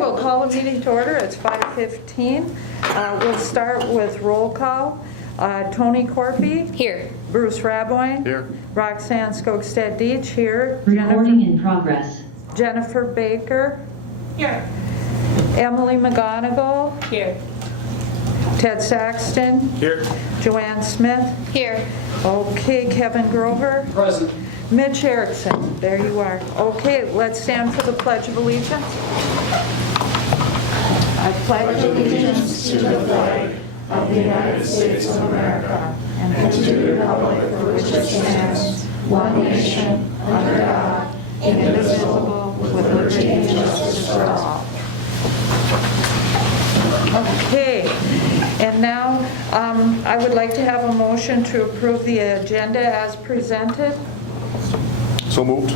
we'll call the meeting to order. It's 5:15. We'll start with roll call. Tony Corpy. Here. Bruce Raboyne. Here. Roxanne Skogstad-Deach here. Recording in progress. Jennifer Baker. Here. Emily McGonigal. Here. Ted Saxton. Here. Joanne Smith. Here. Okay, Kevin Grover. Present. Mitch Erickson. There you are. Okay, let's stand for the Pledge of Allegiance. I pledge allegiance to the flag of the United States of America and to the republic for which it stands, one nation, under God, indivisible, with liberty and justice for all. Okay, and now I would like to have a motion to approve the agenda as presented. So moved.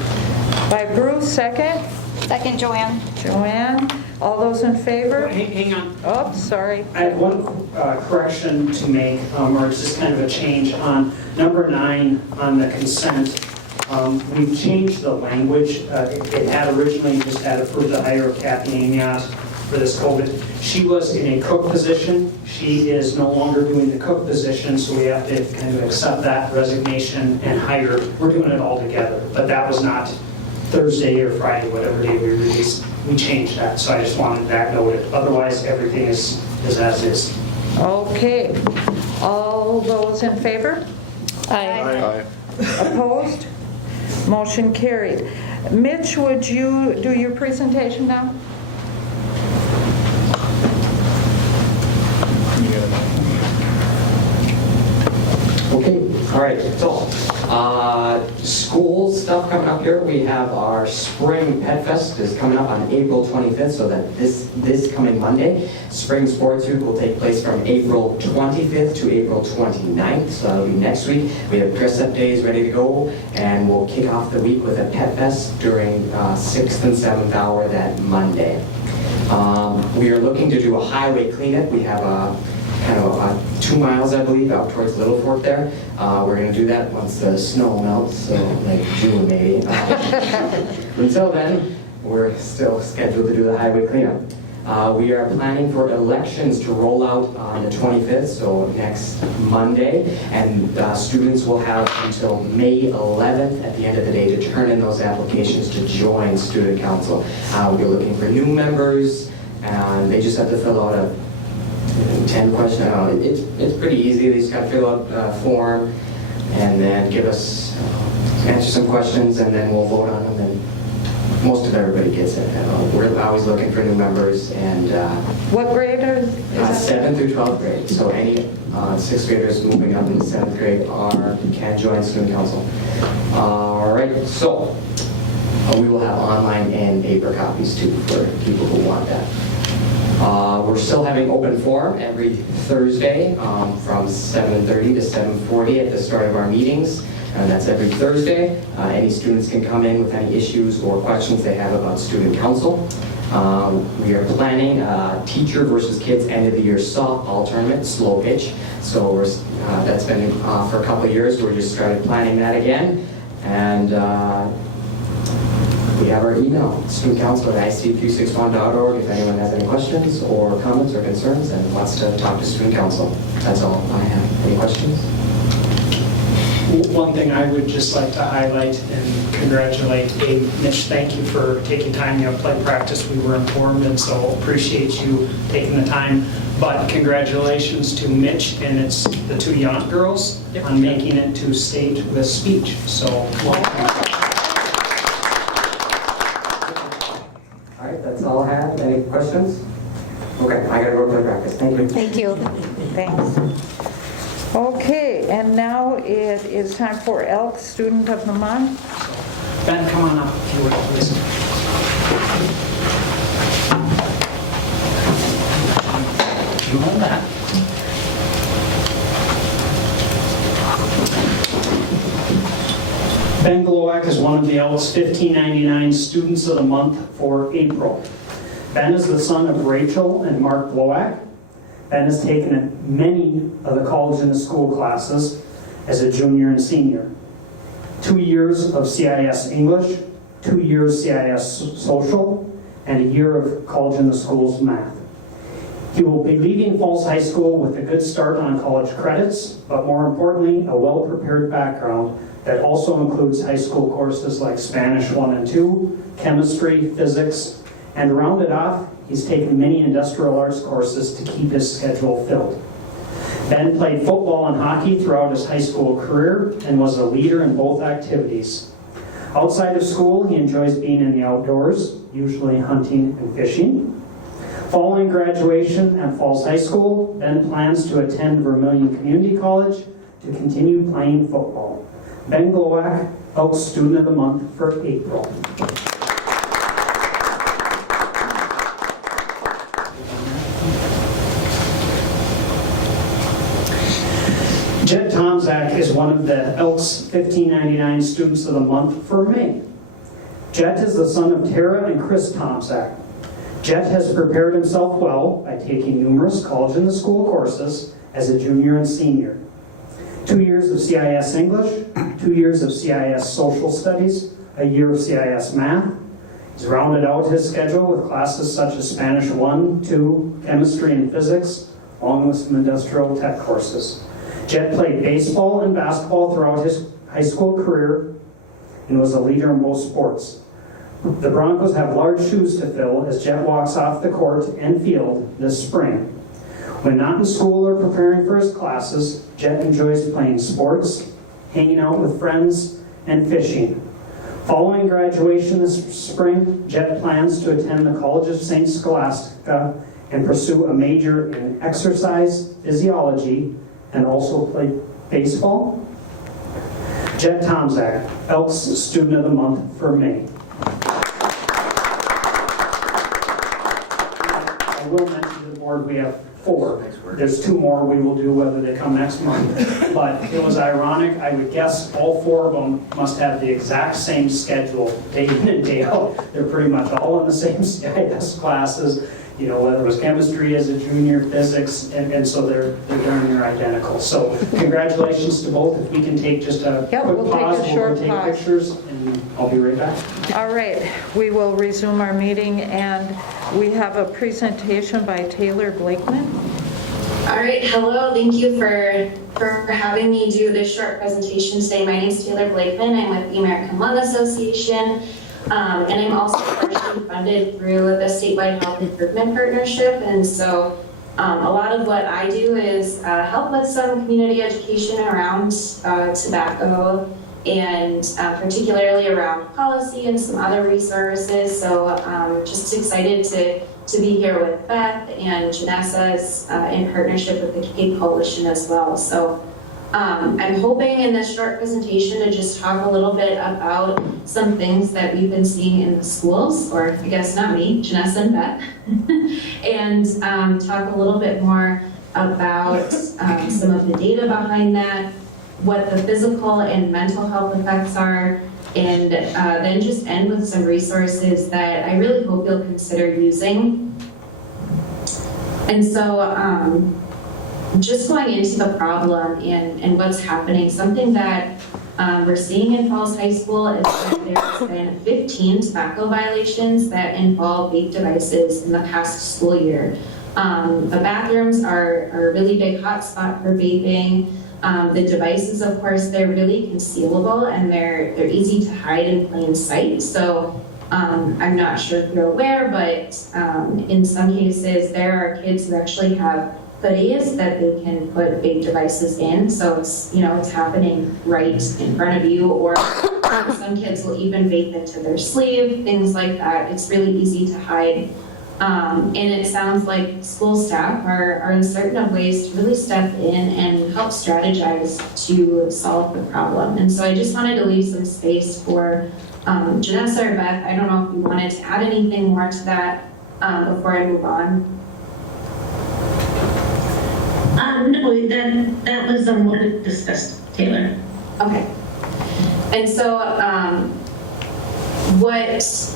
By Bruce, second. Second, Joanne. Joanne, all those in favor? Hang on. Oh, sorry. I have one correction to make, or it's just kind of a change on number 9 on the consent. We've changed the language. It had originally just had approved the hire of Kathy Amiot for this COVID. She was in a cook position. She is no longer doing the cook position, so we have to kind of accept that resignation and hire. We're doing it all together, but that was not Thursday or Friday, whatever day we released. We changed that, so I just wanted that noted. Otherwise, everything is as is. Okay. All those in favor? Aye. Opposed? Motion carried. Mitch, would you do your presentation now? Okay, all right, so school stuff coming up here. We have our Spring Pet Fest is coming up on April 25th, so that this coming Monday. Spring Sports Week will take place from April 25th to April 29th, so that'll be next week. We have dress-up days ready to go, and we'll kick off the week with a Pet Fest during 6th and 7th hour that Monday. We are looking to do a highway cleanup. We have a kind of 2 miles, I believe, out towards Little Fork there. We're going to do that once the snow melts, so like June maybe. Until then, we're still scheduled to do the highway cleanup. We are planning for elections to roll out on the 25th, so next Monday, and students will have until May 11th at the end of the day to turn in those applications to join Student Council. We'll be looking for new members, and they just have to fill out a 10 question. It's pretty easy. They just got to fill out a form and then give us, answer some questions, and then we'll vote on them, and most of everybody gets it. We're always looking for new members, and What grade is that? 7th through 12th grade. So any 6th graders moving up into 7th grade can join Student Council. All right, so we will have online and paper copies too for people who want that. We're still having open forum every Thursday from 7:30 to 7:40 at the start of our meetings. And that's every Thursday. Any students can come in with any issues or questions they have about Student Council. We are planning a teacher versus kids end of the year softball tournament, slow pitch. So that's been for a couple of years. We just started planning that again. And we have our email, studentcouncil@icq61.org, if anyone has any questions or comments or concerns and wants to talk to Student Council. That's all I have. Any questions? One thing I would just like to highlight and congratulate Mitch. Thank you for taking time. You have play practice. We were informed, and so appreciate you taking the time. But congratulations to Mitch and it's the 2 young girls on making it to state with speech. So welcome. All right, that's all I have. Any questions? Okay, I gotta go play practice. Thank you. Thank you. Thanks. Okay, and now it is time for Elk Student of the Month. Ben, come on up if you would, please. You hold that. Ben Glowak is one of the Elks 1599 Students of the Month for April. Ben is the son of Rachel and Mark Glowak. Ben has taken many of the college and the school classes as a junior and senior. 2 years of CIS English, 2 years CIS Social, and a year of College in the Schools math. He will be leaving Falls High School with a good start on college credits, but more importantly, a well-prepared background that also includes high school courses like Spanish 1 and 2, chemistry, physics, and to round it off, he's taken many industrial arts courses to keep his schedule filled. Ben played football and hockey throughout his high school career and was a leader in both activities. Outside of school, he enjoys being in the outdoors, usually hunting and fishing. Following graduation at Falls High School, Ben plans to attend Vermilion Community College to continue playing football. Ben Glowak, Elks Student of the Month for April. Jet Tomzak is one of the Elks 1599 Students of the Month for May. Jet is the son of Tara and Chris Tomzak. Jet has prepared himself well by taking numerous College in the School courses as a junior and senior. 2 years of CIS English, 2 years of CIS Social Studies, a year of CIS Math. He's rounded out his schedule with classes such as Spanish 1, 2, Chemistry, and Physics, along with some industrial tech courses. Jet played baseball and basketball throughout his high school career and was a leader in both sports. The Broncos have large shoes to fill as Jet walks off the court and field this spring. When not in school or preparing for his classes, Jet enjoys playing sports, hanging out with friends, and fishing. Following graduation this spring, Jet plans to attend the College of St. Scholastica and pursue a major in exercise physiology and also play baseball. Jet Tomzak, Elks Student of the Month for May. I will mention to the board we have 4. There's 2 more we will do whether they come next month. But it was ironic. I would guess all 4 of them must have the exact same schedule day in and day out. They're pretty much all in the same CIS classes. You know, whether it was chemistry as a junior, physics, and so they're darn near identical. So congratulations to both. If we can take just a quick we'll pause, take a short we'll take pause. pictures, and I'll be right back. All right, we will resume our meeting, and we have a presentation by Taylor Blakeman. All right, hello. Thank you for having me do this short presentation today. My name is Taylor Blakeman. I'm with the American Lung Association, and I'm also partially funded through the statewide health improvement partnership. And so a lot of what I do is help with some community education around tobacco, and particularly around policy and some other resources. So just excited to be here with Beth and Janessa's in partnership with the Cape Coalition as well. So I'm hoping in this short presentation to just talk a little bit about some things that we've been seeing in the schools, or I guess not me, Janessa and Beth, and talk a little bit more about some of the data behind that, what the physical and mental health effects are, and then just end with some resources that I really hope you'll consider using. And so just going into the problem and what's happening, something that we're seeing in Falls High School is that there's been 15 tobacco violations that involve vape devices in the past school year. The bathrooms are a really big hotspot for vaping. The devices, of course, they're really concealable and they're easy to hide in plain sight. So I'm not sure if you're aware, but in some cases there are kids who actually have hoodies that they can put vape devices in. So it's happening right in front of you, or some kids will even vape into their sleeve, things like that. It's really easy to hide. And it sounds like school staff are uncertain of ways to really step in and help strategize to solve the problem. And so I just wanted to leave some space for Janessa or Beth. I don't know if you wanted to add anything more to that before I move on. No, that was what we discussed, Taylor. Okay. And so what is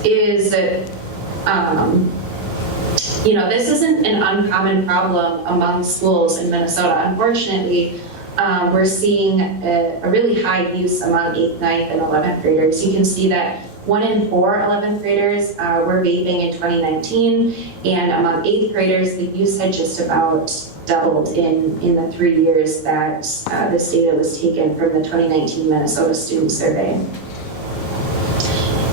this isn't an uncommon problem among schools in Minnesota. Unfortunately, we're seeing a really high use among 8th, 9th, and 11th graders. You can see that 1 in 4 11th graders were vaping in 2019, and among 8th graders, the use had just about doubled in the 3 years that this data was taken from the 2019 Minnesota Student Survey.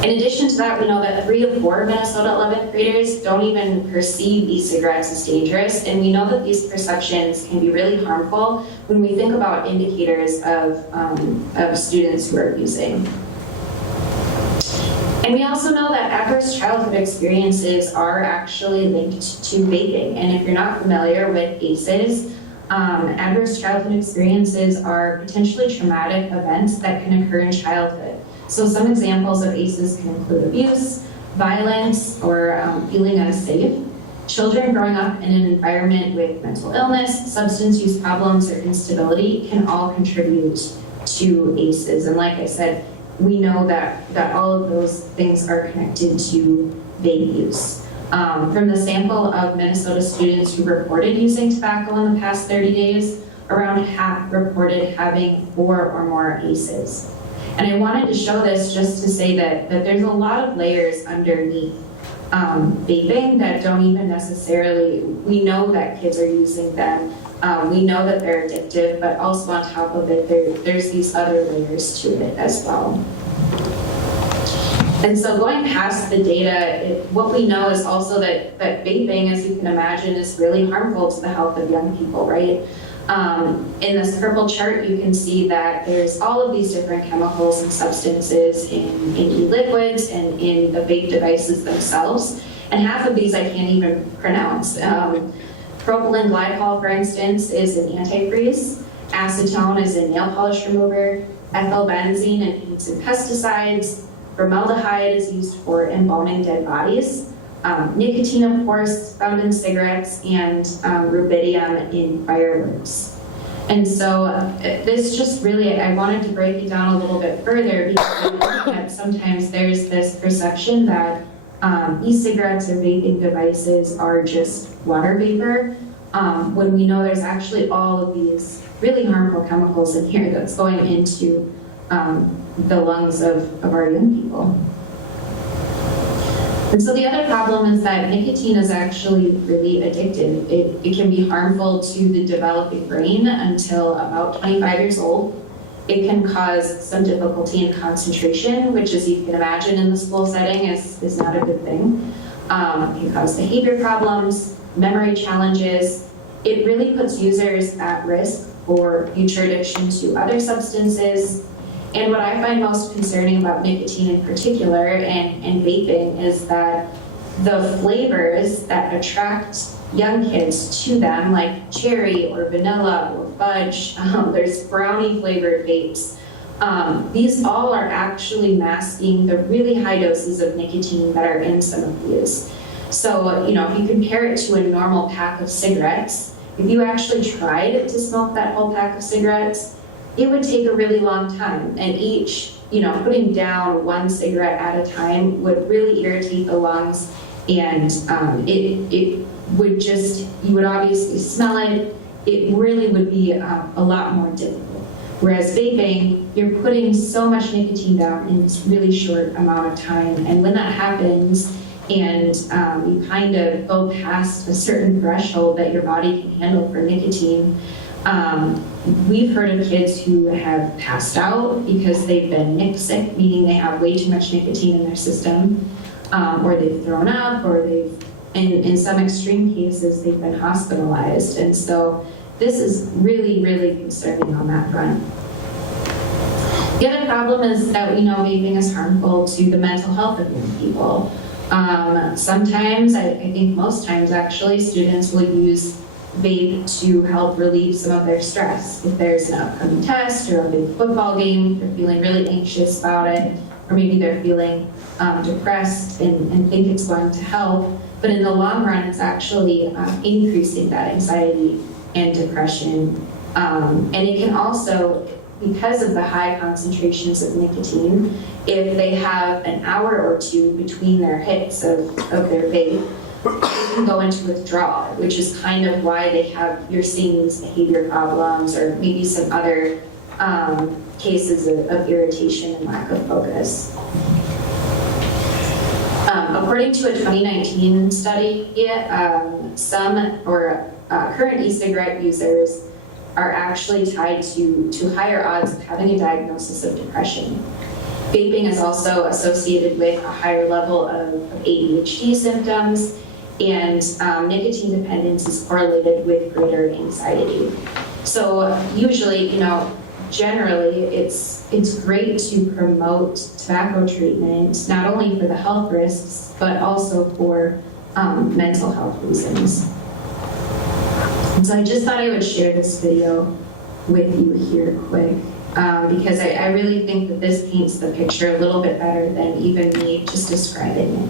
In addition to that, we know that 3 of 4 Minnesota 11th graders don't even perceive e-cigarettes as dangerous, and we know that these perceptions can be really harmful when we think about indicators of students who are using. And we also know that adverse childhood experiences are actually linked to vaping, and if you're not familiar with ACEs, adverse childhood experiences are potentially traumatic events that can occur in childhood. So some examples of ACEs can include abuse, violence, or feeling unsafe. Children growing up in an environment with mental illness, substance use problems, or instability can all contribute to ACEs. And like I said, we know that all of those things are connected to vape use. From the sample of Minnesota students who reported using tobacco in the past 30 days, around half reported having 4 or more ACEs. And I wanted to show this just to say that there's a lot of layers underneath vaping that don't even necessarily, we know that kids are using them, we know that they're addictive, but also on top of it, there's these other layers to it as well. And so going past the data, what we know is also that vaping, as you can imagine, is really harmful to the health of young people, right? In this purple chart, you can see that there's all of these different chemicals and substances in e-liquids and in the vape devices themselves. And half of these I can't even pronounce. Propylene glycol, for instance, is an antifreeze. Acetone is a nail polish remover. Ethylbenzene inhibits pesticides. Formaldehyde is used for embalming dead bodies. Nicotine, of course, found in cigarettes, and rubidium in fireworks. And so this just really, I wanted to break it down a little bit further because sometimes there's this perception that e-cigarettes or vaping devices are just water vapor, when we know there's actually all of these really harmful chemicals in here that's going into the lungs of our young people. And so the other problem is that nicotine is actually really addictive. It can be harmful to the developing brain until about 25 years old. It can cause some difficulty in concentration, which, as you can imagine in the school setting, is not a good thing. It can cause behavior problems, memory challenges. It really puts users at risk for future addiction to other substances. And what I find most concerning about nicotine in particular and vaping is that the flavors that attract young kids to them, like cherry or vanilla or fudge, there's brownie flavored vapes. These all are actually masking the really high doses of nicotine that are in some of these. So, if you compare it to a normal pack of cigarettes, if you actually tried to smoke that whole pack of cigarettes, it would take a really long time, and each, putting down one cigarette at a time would really irritate the lungs, and it would just, you would obviously smell it. It really would be a lot more difficult. Whereas vaping, you're putting so much nicotine down in this really short amount of time, and when that happens, and you kind of go past a certain threshold that your body can handle for nicotine, we've heard of kids who have passed out because they've been nic sick, meaning they have way too much nicotine in their system, or they've thrown up, or in some extreme cases, they've been hospitalized. And so this is really, really concerning on that front. The other problem is that we know vaping is harmful to the mental health of young people. Sometimes, I think most times actually, students will use vape to help relieve some of their stress. If there's an upcoming test or a big football game, they're feeling really anxious about it, or maybe they're feeling depressed and think it's going to help. But in the long run, it's actually increasing that anxiety and depression. And it can also, because of the high concentrations of nicotine, if they have an hour or two between their hits of their vape, they can go into withdrawal, which is kind of why you're seeing these behavior problems, or maybe some other cases of irritation and lack of focus. According to a 2019 study, current e-cigarette users are actually tied to higher odds of having a diagnosis of depression. Vaping is also associated with a higher level of ADHD symptoms, and nicotine dependence is correlated with greater anxiety. So usually, generally it's great to promote tobacco treatment, not only for the health risks, but also for mental health reasons. And so I just thought I would share this video with you here quick, because I really think that this paints the picture a little bit better than even me just describing it.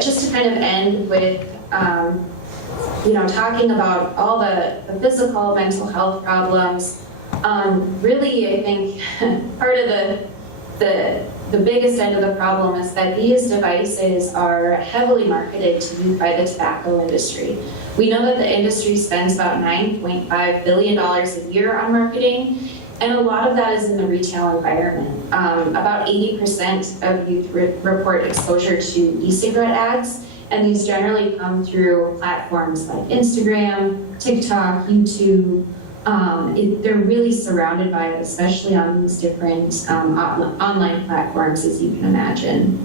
Just to kind of end with, talking about all the physical, mental health problems. Really, I think part of the biggest end of the problem is that these devices are heavily marketed to youth by the tobacco industry. We know that the industry spends about $9.5 billion a year on marketing, and a lot of that is in the retail environment. About 80% of youth report exposure to e-cigarette ads, and these generally come through platforms like Instagram, TikTok, YouTube. They're really surrounded by it, especially on these different online platforms, as you can imagine.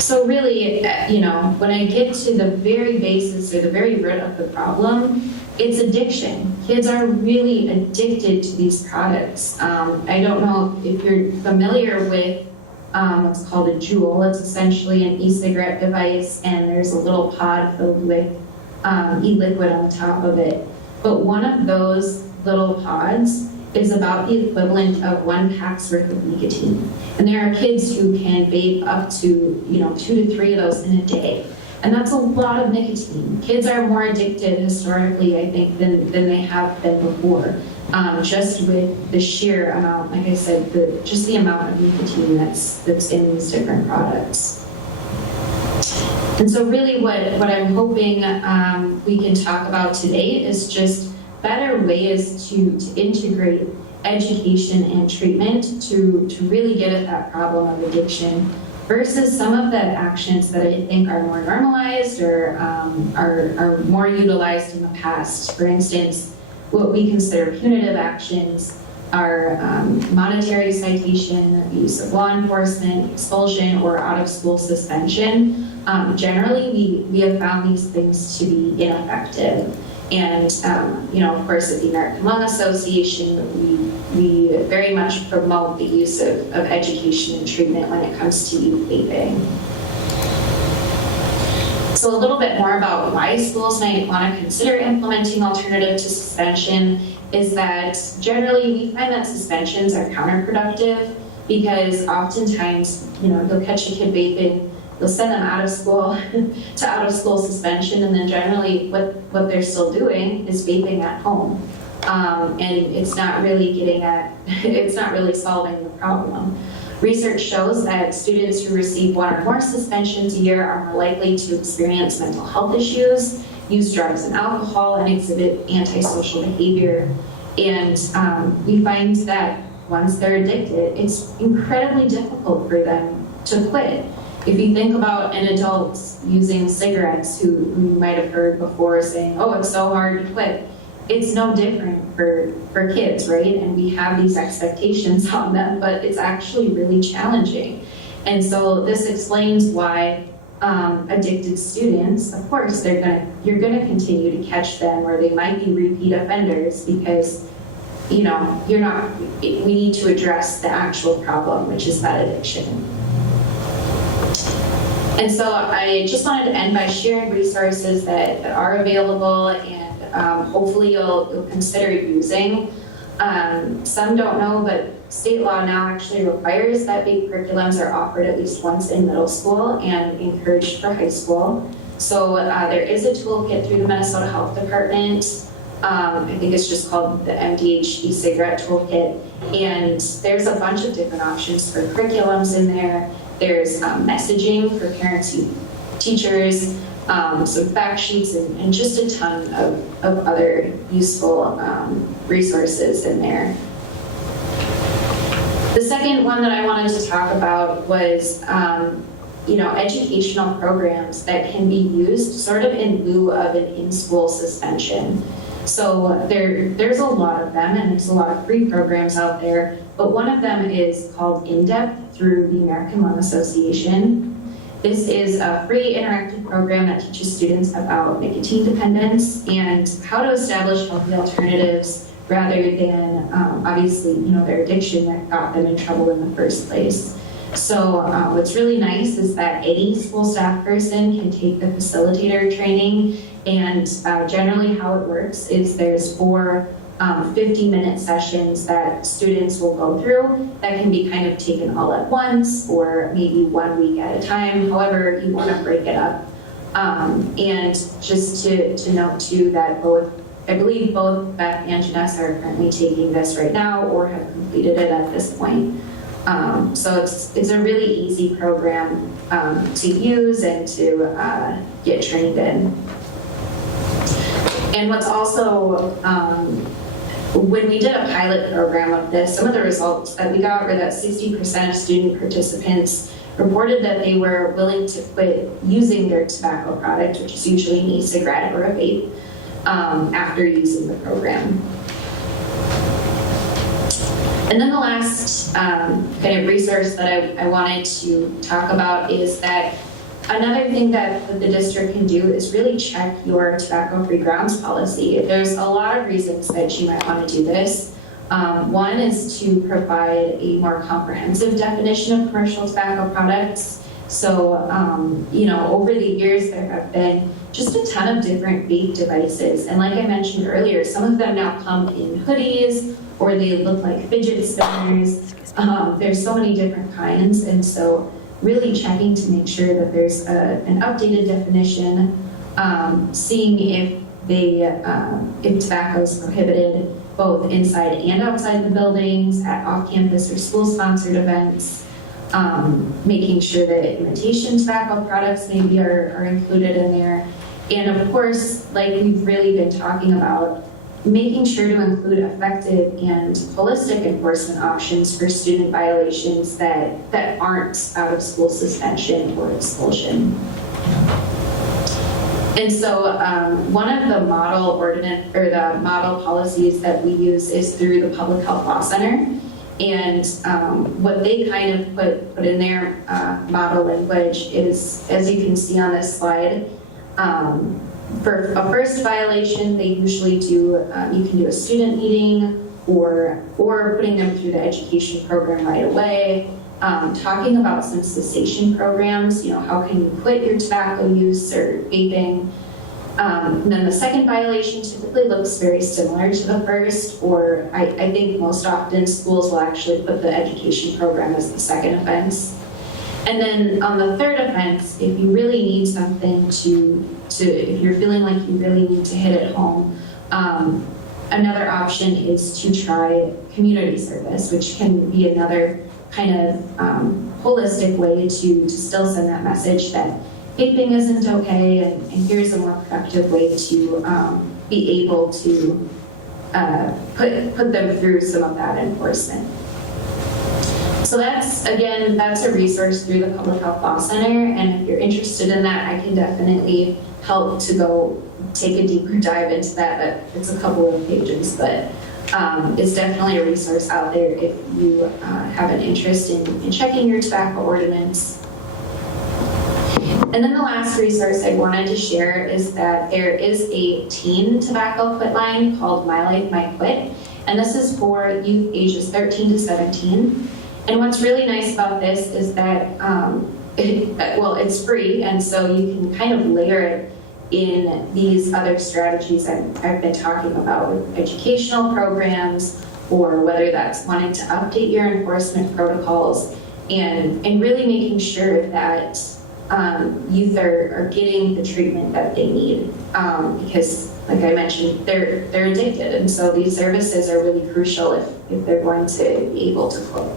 So really, when I get to the very basis or the very root of the problem, it's addiction. Kids are really addicted to these products. I don't know if you're familiar with what's called a Juul. It's essentially an e-cigarette device, and there's a little pod filled with e-liquid on top of it. But one of those little pods is about the equivalent of 1 pack's worth of nicotine. And there are kids who can vape up to 2 to 3 of those in a day. And that's a lot of nicotine. Kids are more addicted historically, I think, than they have been before. Just with the sheer amount, like I said, just the amount of nicotine that's in these different products. And so really what I'm hoping we can talk about today is just better ways to integrate education and treatment to really get at that problem of addiction, versus some of the actions that I think are more normalized or are more utilized in the past. For instance, what we consider punitive actions are monetary citation, use of law enforcement, expulsion, or out-of-school suspension. Generally, we have found these things to be ineffective. And, of course, at the American Lung Association, we very much promote the use of education and treatment when it comes to youth vaping. So a little bit more about why schools might want to consider implementing alternative to suspension is that generally we find that suspensions are counterproductive, because oftentimes, you'll catch a kid vaping, you'll send them out of school to out-of-school suspension, and then generally what they're still doing is vaping at home. And it's not really it's not really solving the problem. Research shows that students who receive 1 or more suspensions a year are more likely to experience mental health issues, use drugs and alcohol, and exhibit antisocial behavior. And we find that once they're addicted, it's incredibly difficult for them to quit. if you think about an adult using cigarettes who you might have heard before saying, oh, it's so hard to quit, it's no different for kids, right? And we have these expectations on them, but it's actually really challenging. And so this explains why addicted students, of course, you're gonna continue to catch them, or they might be repeat offenders because, we need to address the actual problem, which is that addiction. And so I just wanted to end by sharing resources that are available, and hopefully you'll consider using. Some don't know, but state law now actually requires that big curriculums are offered at least once in middle school and encouraged for high school. So there is a toolkit through the Minnesota Health Department. I think it's just called the MDH e-cigarette toolkit. And there's a bunch of different options for curriculums in there. There's messaging for parents, teachers, some fact sheets, and just a ton of other useful resources in there. The second one that I wanted to talk about was, educational programs that can be used sort of in lieu of an in-school suspension. So there's a lot of them, and there's a lot of free programs out there, but one of them is called In-Depth through the American Lung Association. This is a free interactive program that teaches students about nicotine dependence and how to establish healthy alternatives rather than, obviously, their addiction that got them in trouble in the first place. So what's really nice is that any school staff person can take the facilitator training, and generally how it works is there's 4 50-minute sessions that students will go through that can be kind of taken all at once or maybe 1 week at a time, however you want to break it up. And just to note too that I believe both Beth and Janessa are currently taking this right now or have completed it at this point. So it's a really easy program to use and to get trained in. And what's also, when we did a pilot program of this, some of the results that we got were that 60% of student participants reported that they were willing to quit using their tobacco product, which is usually an e-cigarette or a vape, after using the program. And then the last kind of resource that I wanted to talk about is that another thing that the district can do is really check your tobacco-free grounds policy. There's a lot of reasons that you might want to do this. One is to provide a more comprehensive definition of commercial tobacco products. So, over the years, there have been just a ton of different vape devices. And like I mentioned earlier, some of them now come in hoodies or they look like fidget spinners. There's so many different kinds. And so really checking to make sure that there's an updated definition, seeing if tobacco is prohibited both inside and outside the buildings, at off-campus or school-sponsored events, making sure that imitation tobacco products maybe are included in there. And of course, like we've really been talking about, making sure to include effective and holistic enforcement options for student violations that aren't out of school suspension or expulsion. And so one of the model ordinance or the model policies that we use is through the Public Health Law Center. And what they kind of put in their model language is, as you can see on this slide, for a first violation, they usually do, you can do a student meeting or putting them through the education program right away, talking about some cessation programs, how can you quit your tobacco use or vaping. And then the second violation typically looks very similar to the first, or I think most often schools will actually put the education program as the second offense. And then on the third offense, if you really need something if you're feeling like you really need to hit it home, another option is to try community service, which can be another kind of holistic way to still send that message that vaping isn't okay, and here's a more productive way to be able to put them through some of that enforcement. So that's a resource through the Public Health Law Center, and if you're interested in that, I can definitely help to go take a deeper dive into that. It's a couple of pages, but it's definitely a resource out there if you have an interest in checking your tobacco ordinance. And then the last resource I wanted to share is that there is a teen tobacco quit line called My Life, My Quit, and this is for youth ages 13 to 17. And what's really nice about this is that, it's free, and so you can kind of layer it in these other strategies I've been talking about with educational programs, or whether that's wanting to update your enforcement protocols, and really making sure that youth are getting the treatment that they need, because like I mentioned, they're addicted, and so these services are really crucial if they're going to be able to quit.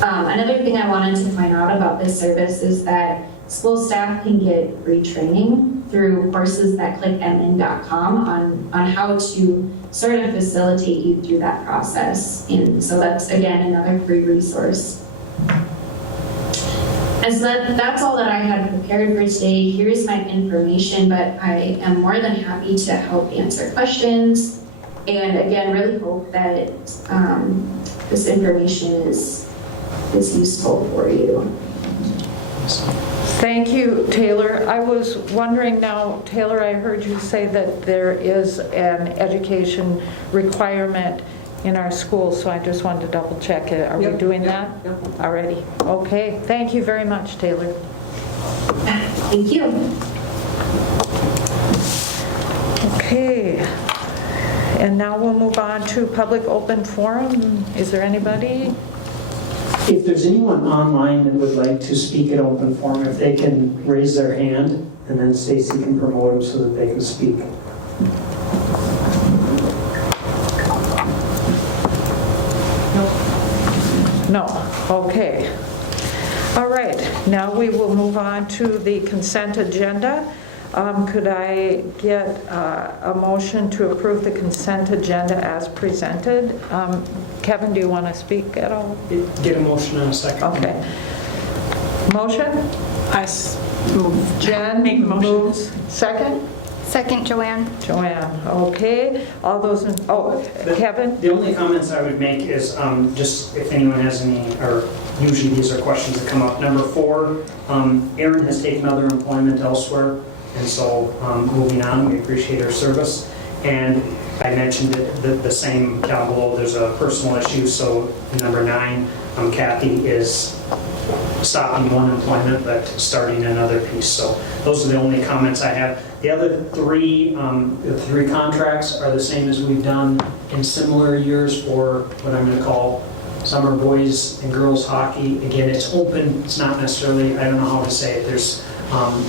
Another thing I wanted to point out about this service is that school staff can get retraining through courses that clickmn.com on how to sort of facilitate you through that process. And so that's, again, another free resource. And so that's all that I had prepared for today. Here's my information, but I am more than happy to help answer questions. And again, really hope that this information is useful for you. Thank you, Taylor. I was wondering now, Taylor, I heard you say that there is an education requirement in our schools, so I just wanted to double check it. Are we doing that? Yep. Already. Okay. Thank you very much, Taylor. Thank you. Okay. And now we'll move on to public open forum. Is there anybody? If there's anyone online that would like to speak at open forum, if they can raise their hand, and then Stacy can promote them so that they can speak. No. Okay. All right. Now we will move on to the consent agenda. Could I get a motion to approve the consent agenda as presented? Kevin, do you want to speak at all? Get a motion in a second. Okay. Motion? Move. Jen Make motion. moves. Second? Second, Joanne. Joanne. Okay. All those in, Kevin? The only comments I would make is just if anyone has any, or usually these are questions that come up. Number 4, Erin has taken other employment elsewhere, and so moving on, we appreciate her service. And I mentioned the same down below, there's a personal issue, so number 9, Kathy is stopping one employment but starting another piece. So those are the only comments I have. The other 3, the 3 contracts are the same as we've done in similar years for what I'm going to call summer boys and girls hockey. Again, it's open, it's not necessarily, I don't know how to say it, there's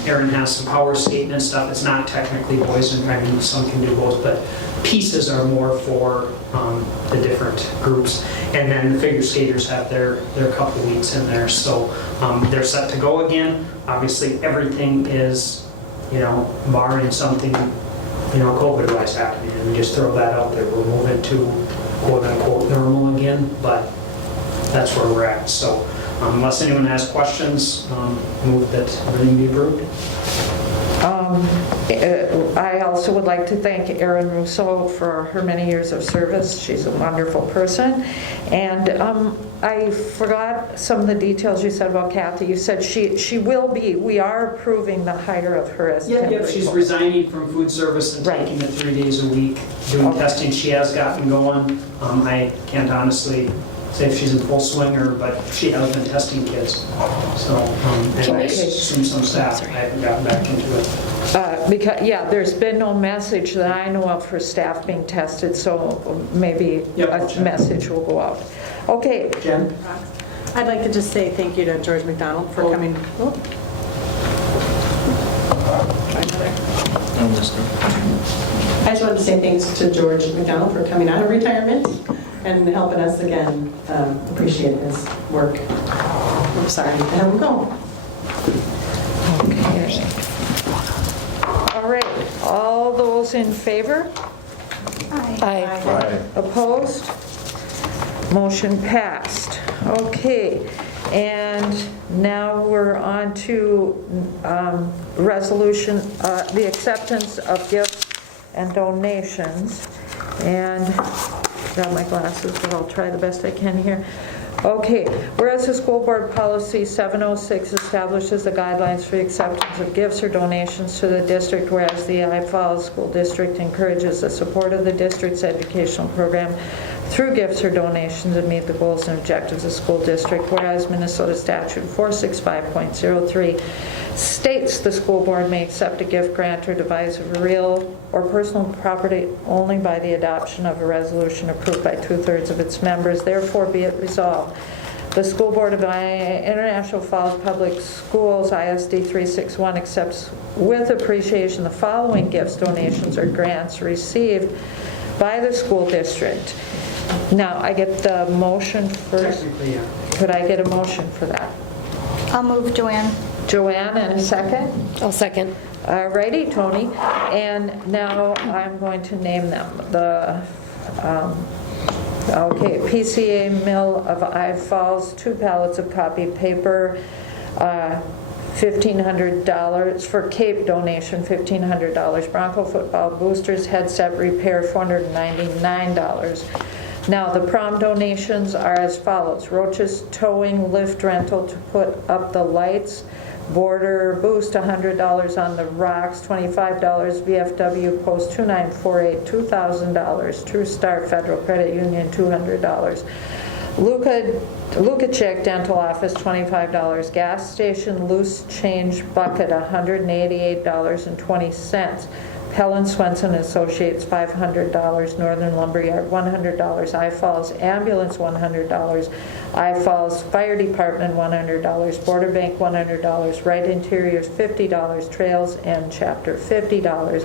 Erin has some power skating and stuff. It's not technically boys, and I mean some can do both, but pieces are more for the different groups. And then the figure skaters have their couple weeks in there, so they're set to go again. Obviously, everything is, barring something, COVID-wise happening, and we just throw that out there. We're moving to quote-unquote normal again, but that's where we're at. So. Unless anyone has questions, move that everything be approved. I also would like to thank Erin Rousseau for her many years of service. She's a wonderful person. And I forgot some of the details you said about Kathy. You said she will be, we are approving the hire of her as temporary. Yep, she's resigning from food service and taking it 3 days a week, doing testing she has gotten going. I can't honestly say if she's in full swinger, but she has been testing kids. So, and I assume some staff, I haven't gotten back into it. Because, there's been no message that I know of for staff being tested, so maybe a message will go out. Okay. Jen? I'd like to just say thank you to George McDonald for coming. I just wanted to say thanks to George McDonald for coming out of retirement and helping us again. Appreciate his work. I'm sorry, I have to go. Okay. All right. All those in favor? Aye. Aye. Opposed? Motion passed. Okay, and now we're on to resolution, the acceptance of gifts and donations. And got my glasses, but I'll try the best I can here. Okay, whereas the school board policy 706 establishes the guidelines for the acceptance of gifts or donations to the district, whereas the I Falls School District encourages the support of the district's educational program through gifts or donations to meet the goals and objectives of the school district, whereas Minnesota Statute 465.03 states the school board may accept a gift, grant, or devise of real or personal property only by the adoption of a resolution approved by 2/3 of its members. Therefore, be it resolved, the school board of International Falls Public Schools, ISD 361, accepts with appreciation the following gifts, donations, or grants received by the school district. Now, I get the motion first. Technically, yeah. Could I get a motion for that? I'll move, Joanne. Joanne, and a second? I'll second. Alrighty, Tony. And now I'm going to name them. Okay, PCA Mill of I Falls, 2 pallets of copy paper, $1,500 for Cape donation, $1,500. Bronco football boosters headset repair, $499. Now, the prom donations are as follows. Roach's Towing lift rental to put up the lights. Border boost, $100 on the rocks, $25. VFW Post 2948, $2,000. True Star Federal Credit Union, $200. Lukacek Dental Office, $25. Gas station loose change bucket, $188.20. Helen Swenson Associates, $500. Northern Lumberyard, $100. I Falls Ambulance, $100. I Falls Fire Department, $100. Border Bank, $100. Right Interiors, $50. Trails and Chapter, $50.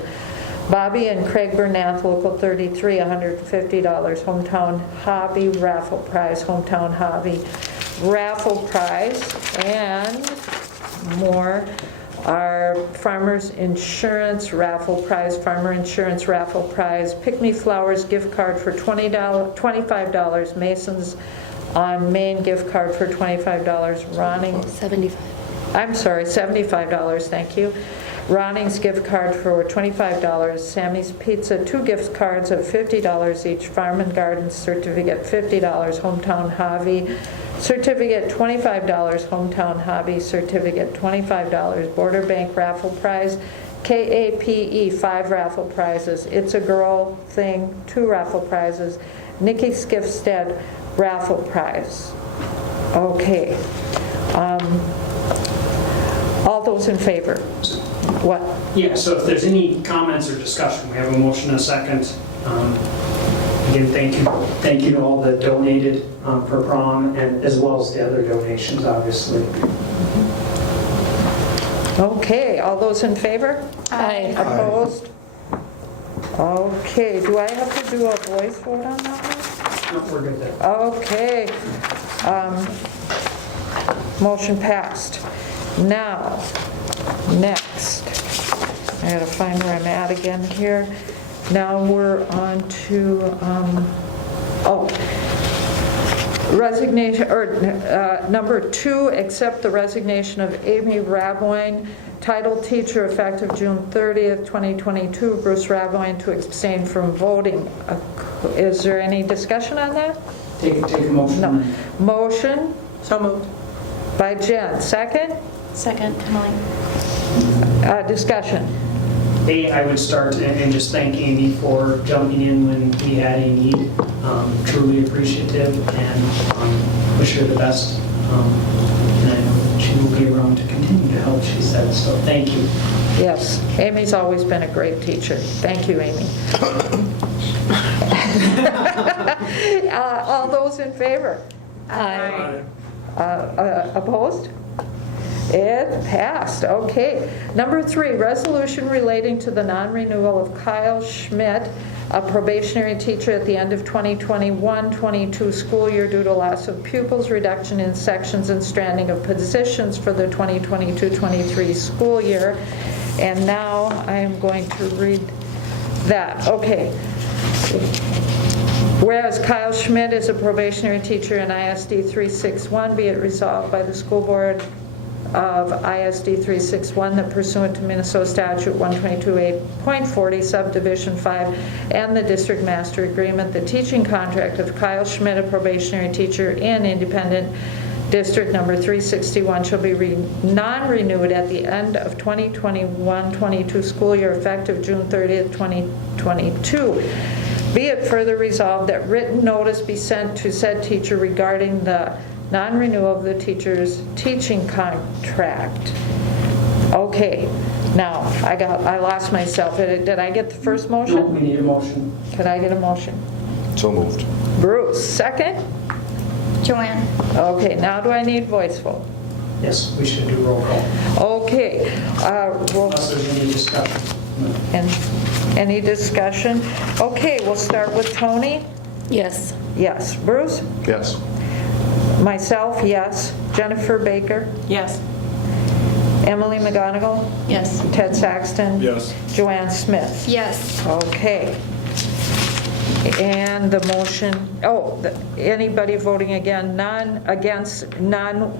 Bobby and Craig Bernath, Local 33, $150. Hometown Hobby Raffle Prize, Hometown Hobby Raffle Prize, and more. Our Farmers Insurance Raffle Prize, Farmer Insurance Raffle Prize, Pick Me Flowers gift card for $25, Masons on Main gift card for $25, Ronning, 75. I'm sorry, $75, thank you. Roning's gift card for $25, Sammy's Pizza, 2 gift cards of $50 each, Farm and Garden certificate, $50, Hometown Hobby certificate, $25, Hometown Hobby certificate, $25, Border Bank raffle prize, KAPE, 5 raffle prizes, It's a Girl Thing, 2 raffle prizes, Nikki Skifstead raffle prize. Okay. All those in favor? What? Yeah, so if there's any comments or discussion, we have a motion and a second. Again, thank you to all that donated for prom, and as well as the other donations, obviously. Okay, all those in favor? Aye. Opposed? Okay, do I have to do a voice vote on that one? No, we're good there. Okay. Motion passed. Now, next, I gotta find where I'm at again here. Now we're on to, resignation, or number 2, accept the resignation of Amy Raboyne, title teacher, effective June 30th, 2022. Bruce Raboyne to abstain from voting. Is there any discussion on that? Take a motion. No. Motion So moved. by Jen. Second? Second, Emily. Discussion. I would start and just thank Amy for jumping in when we had a need. Truly appreciative, and wish her the best. And I know that she will be around to continue to help, she said, so thank you. Yes, Amy's always been a great teacher. Thank you, Amy. All those in favor? Aye. Opposed? It passed. Okay. Number 3, resolution relating to the non-renewal of Kyle Schmidt, a probationary teacher at the end of 2021-22 school year due to loss of pupils, reduction in sections, and stranding of positions for the 2022-23 school year. And now I am going to read that. Okay. Whereas Kyle Schmidt is a probationary teacher in ISD 361, be it resolved by the school board of ISD 361 that pursuant to Minnesota Statute 122.8.40 subdivision 5 and the district master agreement, the teaching contract of Kyle Schmidt, a probationary teacher in independent district number 361, shall be non-renewed at the end of 2021-22 school year effective June 30th, 2022. Be it further resolved that written notice be sent to said teacher regarding the non-renewal of the teacher's teaching contract. Okay, now I lost myself. Did I get the first motion? No, we need a motion. Could I get a motion? So moved. Bruce, second? Joanne. Okay, now do I need voice vote? Yes, we should do roll call. Okay. Unless there's any discussion. No. Any discussion? Okay, we'll start with Tony. Yes. Yes. Bruce? Yes. Myself, yes. Jennifer Baker? Yes. Emily McGonigal? Yes. Ted Saxton? Yes. Joanne Smith? Yes. Okay. And the motion, anybody voting again, none, against, none,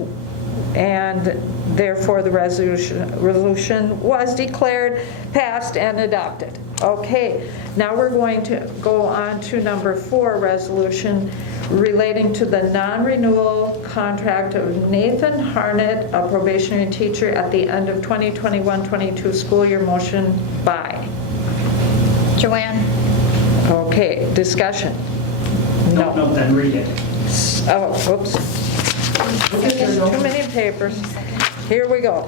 and therefore the resolution was declared passed and adopted. Okay, now we're going to go on to number 4, resolution relating to the non-renewal contract of Nathan Harnett, a probationary teacher at the end of 2021-22 school year. Motion by Joanne. Okay, discussion? No, then read it. Oh, whoops. Too many papers. Here we go.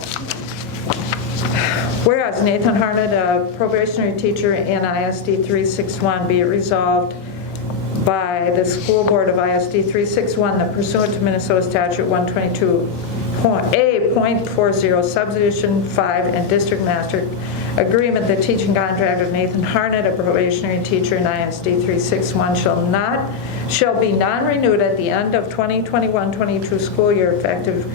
Whereas Nathan Harnett, a probationary teacher in ISD 361, be it resolved by the school board of ISD 361 that pursuant to Minnesota Statute 122.8.40 subdivision 5 and district master agreement, the teaching contract of Nathan Harnett, a probationary teacher in ISD 361 shall be non-renewed at the end of 2021-22 school year effective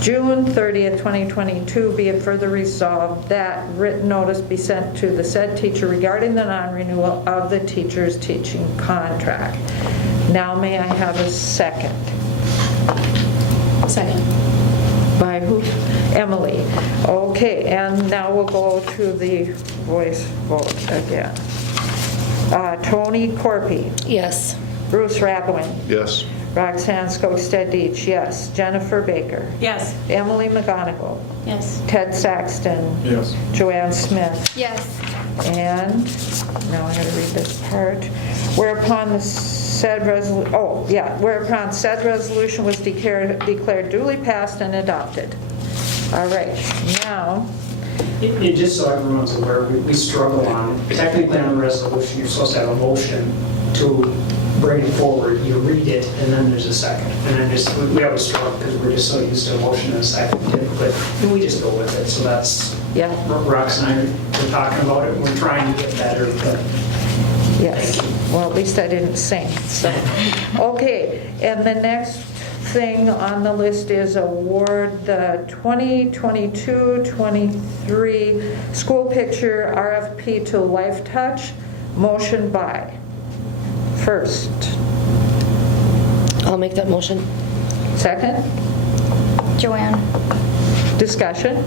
June 30th, 2022. Be it further resolved that written notice be sent to the said teacher regarding the non-renewal of the teacher's teaching contract. Now may I have a second? Second. By who? Emily. Okay, and now we'll go to the voice vote again. Tony Corpy. Yes. Bruce Rapowin. Yes. Roxanne Skogstad-Deach, yes. Jennifer Baker. Yes. Emily McGonigal. Yes. Ted Saxton. Yes. Joanne Smith. Yes. And now I'm going to read this part. Whereupon said resolution was declared duly passed and adopted. All right, now. It just so everyone's aware, we struggle on, technically on the resolution, you're supposed to have a motion to bring it forward. You read it, and then there's a second. And then we always struggle because we're just so used to a motion and a second. But we just go with it. So that's, Yeah. Rox and I are talking about it. We're trying to get better, but Yes, well, at least I didn't sing, so. Okay, and the next thing on the list is award the 2022-23 school picture RFP to Life Touch. Motion by. First. I'll make that motion. Second. Joanne. Discussion.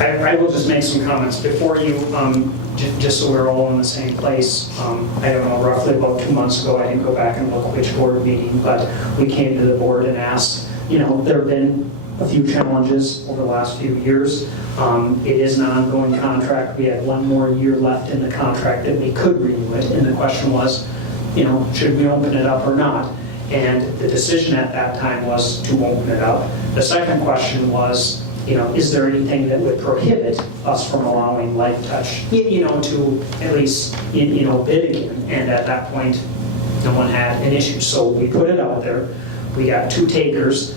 I will just make some comments before you, just so we're all in the same place. I don't know, roughly about 2 months ago, I didn't go back and look which board meeting, but we came to the board and asked, there have been a few challenges over the last few years. It is an ongoing contract. We had 1 more year left in the contract that we could renew it, and the question was, should we open it up or not? And the decision at that time was to open it up. The second question was, is there anything that would prohibit us from allowing Life Touch, to at least, bid again? And at that point, no one had an issue. So we put it out there. We got 2 takers.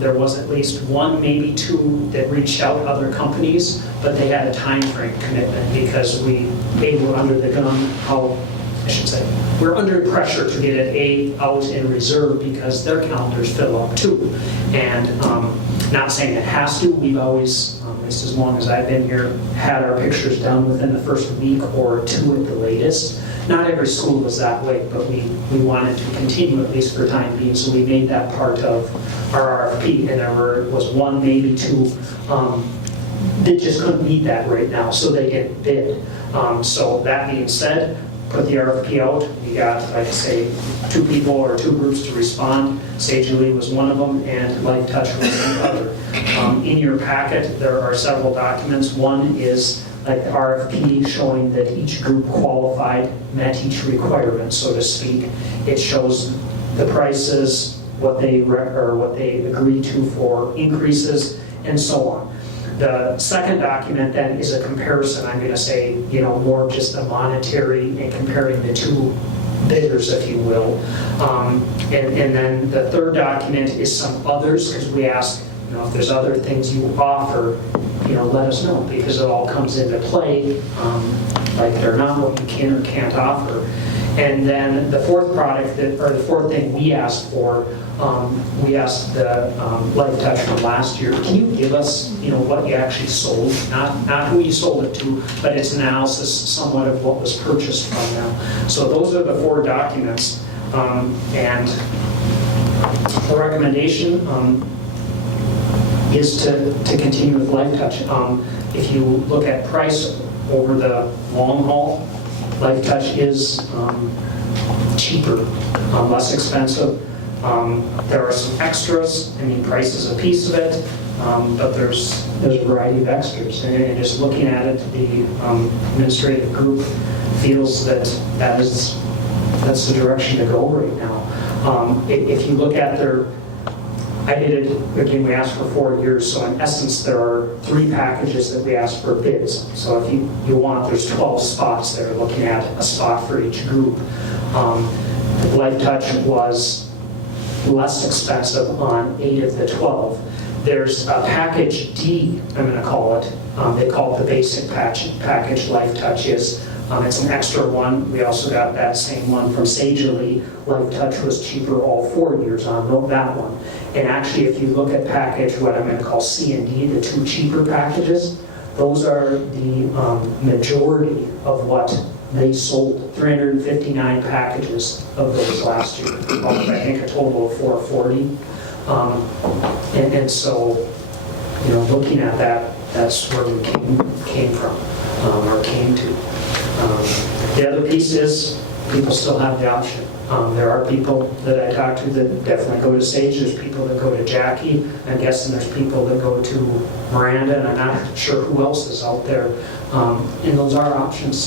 There was at least 1, maybe 2 that reached out to other companies, but they had a time frame commitment because they were under the gun, we're under pressure to get it out in reserve because their calendars fill up too. And not saying it has to, we've always, at least as long as I've been here, had our pictures done within the first week or 2 at the latest. Not every school was that way, but we wanted to continue at least for time being, so we made that part of our RFP, and there was one, maybe two, that just couldn't meet that right now, so they didn't bid. So that being said, put the RFP out. We got, like I say, 2 people or 2 groups to respond. Sage Lee was one of them, and Life Touch was the other. In your packet, there are several documents. One is like the RFP showing that each group qualified, met each requirement, so to speak. It shows the prices, what they agreed to for increases, and so on. The second document then is a comparison, I'm going to say, more just a monetary and comparing the 2 bidders, if you will. And then the third document is some others, because we asked, if there's other things you offer, let us know, because it all comes into play, like they're not what you can or can't offer. And then the fourth product, the fourth thing we asked for, we asked the Life Touch from last year, can you give us, what you actually sold, not who you sold it to, but its analysis somewhat of what was purchased from them. So those are the 4 documents, and the recommendation is to continue with Life Touch. If you look at price over the long haul, Life Touch is cheaper, less expensive. There are some extras. Price is a piece of it, but there's a variety of extras. And just looking at it, the administrative group feels that's the direction to go right now. If you look at I did it, again, we asked for 4 years, so in essence, there are 3 packages that we asked for bids. So if you want, there's 12 spots there, looking at a spot for each group. Life Touch was less expensive on 8 of the 12. There's a package D, I'm going to call it. They call it the basic package Life Touch is. It's an extra one. We also got that same one from Sage Lee. Life Touch was cheaper all 4 years on that one. And actually, if you look at package, what I'm going to call C and D, the 2 cheaper packages, those are the majority of what they sold. 359 packages of those last year. I think a total of 440. And so, looking at that, that's where we came from, or came to. The other piece is people still have the option. There are people that I talk to that definitely go to Sage. There's people that go to Jackie. I'm guessing there's people that go to Miranda, and I'm not sure who else is out there. And those are options,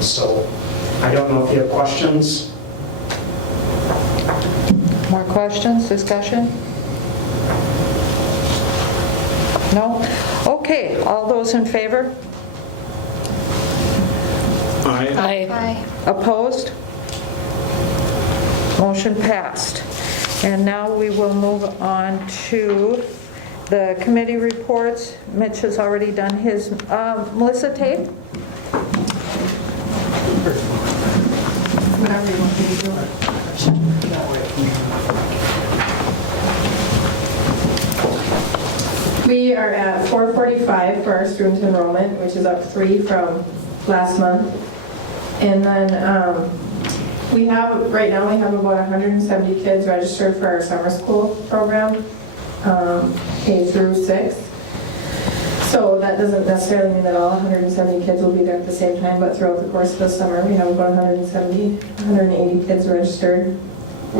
so I don't know if you have questions. More questions, discussion? No? Okay, all those in favor? Aye. Aye. Opposed? Motion passed. And now we will move on to the committee reports. Mitch has already done his. Melissa Tate? Whatever you want me to do. We are at 445 for our student enrollment, which is up 3 from last month. And then right now we have about 170 kids registered for our summer school program, K through 6. So that doesn't necessarily mean that all 170 kids will be there at the same time, but throughout the course of the summer, we have about 180 kids registered.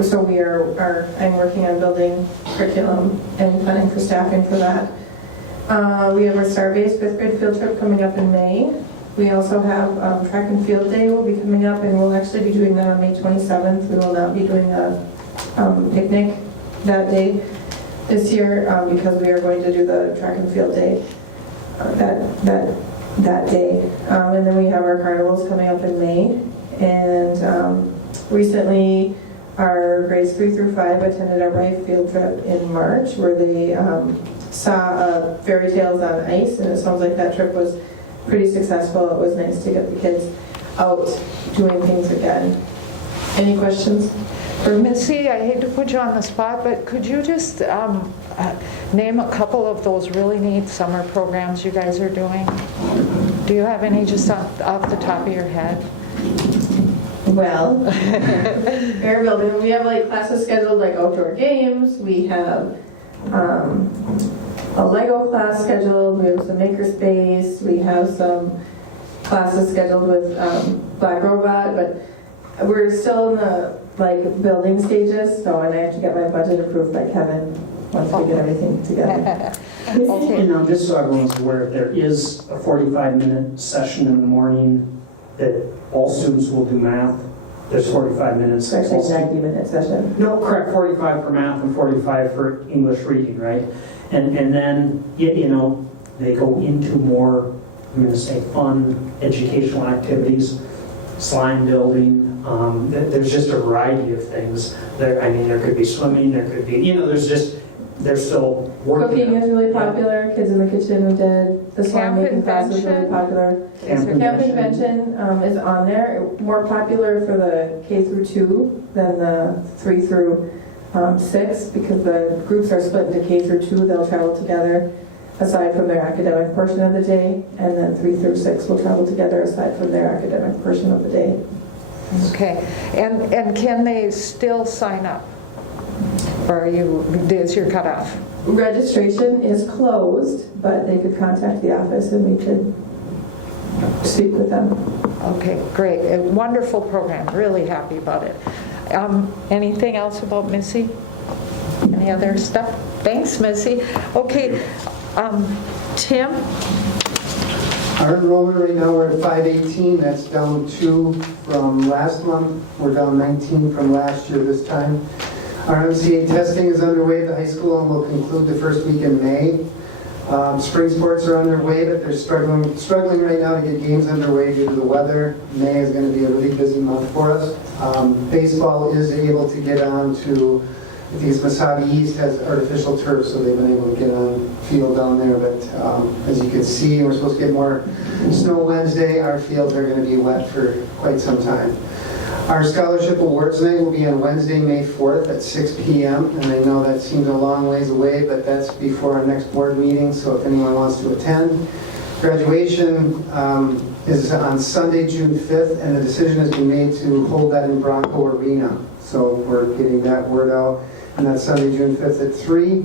So I'm working on building curriculum and planning for staffing for that. We have our Star-based 5th grade field trip coming up in May. We also have track and field day will be coming up, and we'll actually be doing that on May 27th. We will not be doing a picnic that day this year because we are going to do the track and field day that day. And then we have our carnivals coming up in May. And recently, our grades 3 through 5 attended our Rife field trip in March, where they saw fairy tales on ice, and it sounds like that trip was pretty successful. It was nice to get the kids out doing things again. Any questions? Missy, I hate to put you on the spot, but could you just name a couple of those really neat summer programs you guys are doing? Do you have any just off the top of your head? Well, our building, we have like classes scheduled, like outdoor games, we have a Lego class scheduled, we have some makerspace, we have some classes scheduled with Black Robot, but we're still in the like building stages, so and I have to get my budget approved by Kevin once we get everything together. And just so everyone's aware, there is a 45-minute session in the morning that all students will do math. There's 45 minutes. It's actually a 90-minute session. No, correct, 45 for math and 45 for English reading, right? And then, you know, they go into more, I'm going to say, fun educational activities, slime building. There's just a variety of things. There could be swimming, there could be, you know, they're still working. Cooking is really popular. Kids in the kitchen did the slime making class is really popular. Camp Convention is on there. More popular for the K through 2 than the 3 through 6 because the groups are split into K through 2. They'll travel together aside from their academic portion of the day, and then 3 through 6 will travel together aside from their academic portion of the day. Okay. And can they still sign up? Or is your cutoff? Registration is closed, but they could contact the office and we could speak with them. Okay, great. A wonderful program. Really happy about it. Anything else about Missy? Any other stuff? Thanks, Missy. Okay, Tim? Our enrollment right now, we're at 518. That's down 2 from last month. We're down 19 from last year this time. Our MCA testing is underway at the high school and will conclude the first week in May. Spring sports are underway, but they're struggling right now to get games underway due to the weather. May is going to be a really busy month for us. Baseball is able to get on to, I think it's Massabi East has artificial turf, so they've been able to get on field down there. But as you can see, we're supposed to get more snow Wednesday. Our fields are going to be wet for quite some time. Our scholarship awards night will be on Wednesday, May 4th at 6 p.m. And I know that seems a long ways away, but that's before our next board meeting, so if anyone wants to attend. Graduation is on Sunday, June 5th, and the decision has been made to hold that in Bronco Arena. So we're getting that word out, and that's Sunday, June 5th at 3.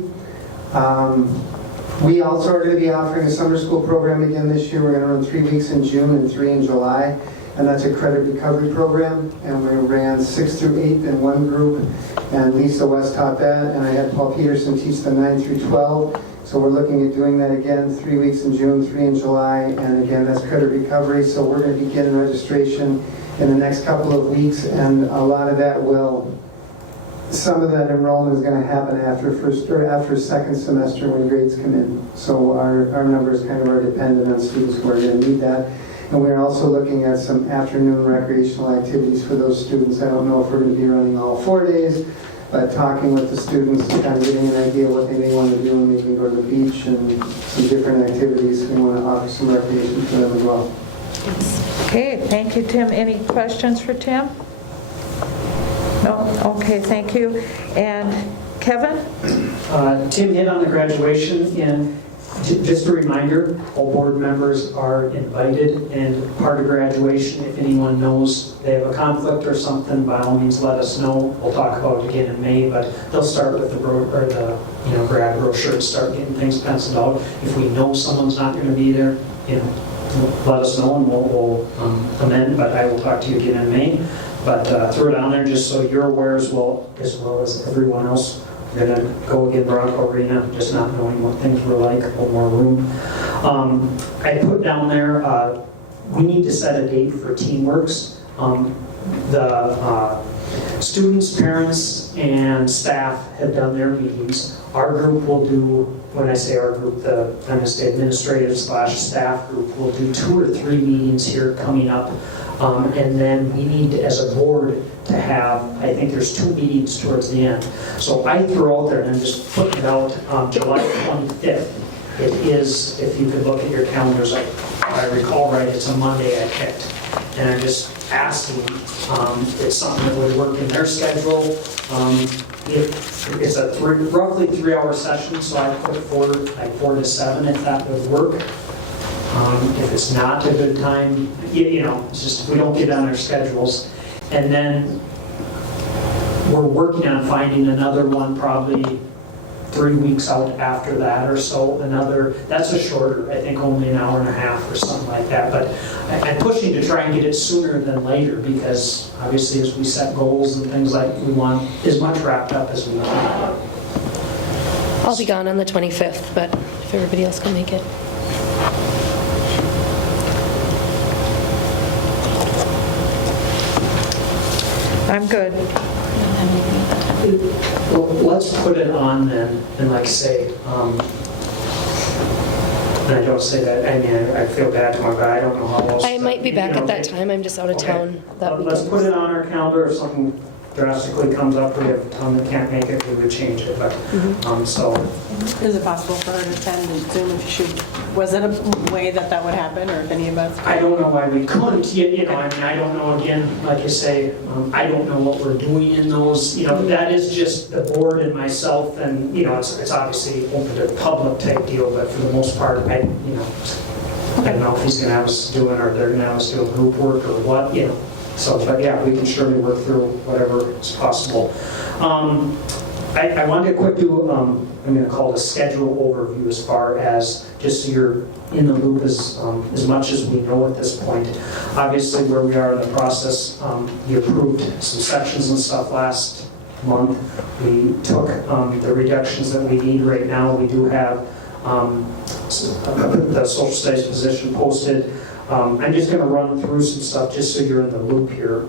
We also are going to be offering a summer school program again this year. We're going to run 3 weeks in June and 3 in July. And that's a credit recovery program, and we ran 6 through 8 in one group, and Lisa West taught that, and I had Paul Peterson teach the 9 through 12. So we're looking at doing that again, 3 weeks in June, 3 in July, and again, that's credit recovery. So we're going to begin registration in the next couple of weeks, and a lot of that some of that enrollment is going to happen after second semester when grades come in. So our numbers kind of are dependent on students who are going to need that. And we're also looking at some afternoon recreational activities for those students. I don't know if we're going to be running all 4 days, but talking with the students, kind of getting an idea of what they may want to do, and maybe go to the beach and some different activities. We want to offer some recreation for them as well. Okay, thank you, Tim. Any questions for Tim? No? Okay, thank you. And Kevin? Tim hit on the graduation, and just a reminder, all board members are invited, and part of graduation, if anyone knows they have a conflict or something, by all means let us know. We'll talk about it again in May, but they'll start with the grad brochure and start getting things penciled out. If we know someone's not going to be there, let us know and we'll amend, but I will talk to you again in May. But throw it on there just so you're aware as well as everyone else. We're going to go again Bronco Arena, just not knowing what things were like, a little more room. I put down there, we need to set a date for Teamworks. The students, parents, and staff have done their meetings. Our group will do, when I say our group, I'm going to say administrative/staff group will do 2 or 3 meetings here coming up. And then we need, as a board, to have, I think there's 2 meetings towards the end. So I threw out there, and I'm just putting it out, July 25th. It is, if you could look at your calendars, if I recall right, it's a Monday I picked. And I'm just asking, it's something that would work in their schedule. It's a roughly 3-hour session, so I put 4 to 7 if that would work. If it's not a good time, it's just if we don't get on our schedules. And then we're working on finding another one probably 3 weeks out after that or so. That's a shorter, I think only an hour and a half or something like that. But I'm pushing to try and get it sooner than later because obviously as we set goals and things like we want as much wrapped up as we can. I'll be gone on the 25th, but if everybody else can make it. I'm good. Well, let's put it on then, and like say, and I don't say that, I mean, I feel bad tomorrow, but I don't know how else. I might be back at that time. I'm just out of town that weekend. Let's put it on our calendar. If something drastically comes up, we have a ton that can't make it, we would change it, but, so. Is it possible for her to attend Zoom if she, was it a way that would happen, or if any of us? I don't know why we couldn't, I don't know, again, like you say, I don't know what we're doing in those, that is just the board and myself, and, it's obviously open to the public type deal, but for the most part, I don't know if he's gonna have us doing, or they're gonna have us do group work, or what, So, but yeah, we can surely work through whatever is possible. I wanted to quick do, I'm going to call it a schedule overview as far as just so you're in the loop as much as we know at this point. Obviously, where we are in the process, we approved some sections and stuff last month. We took the reductions that we need right now. We do have the social studies position posted. I'm just going to run through some stuff just so you're in the loop here.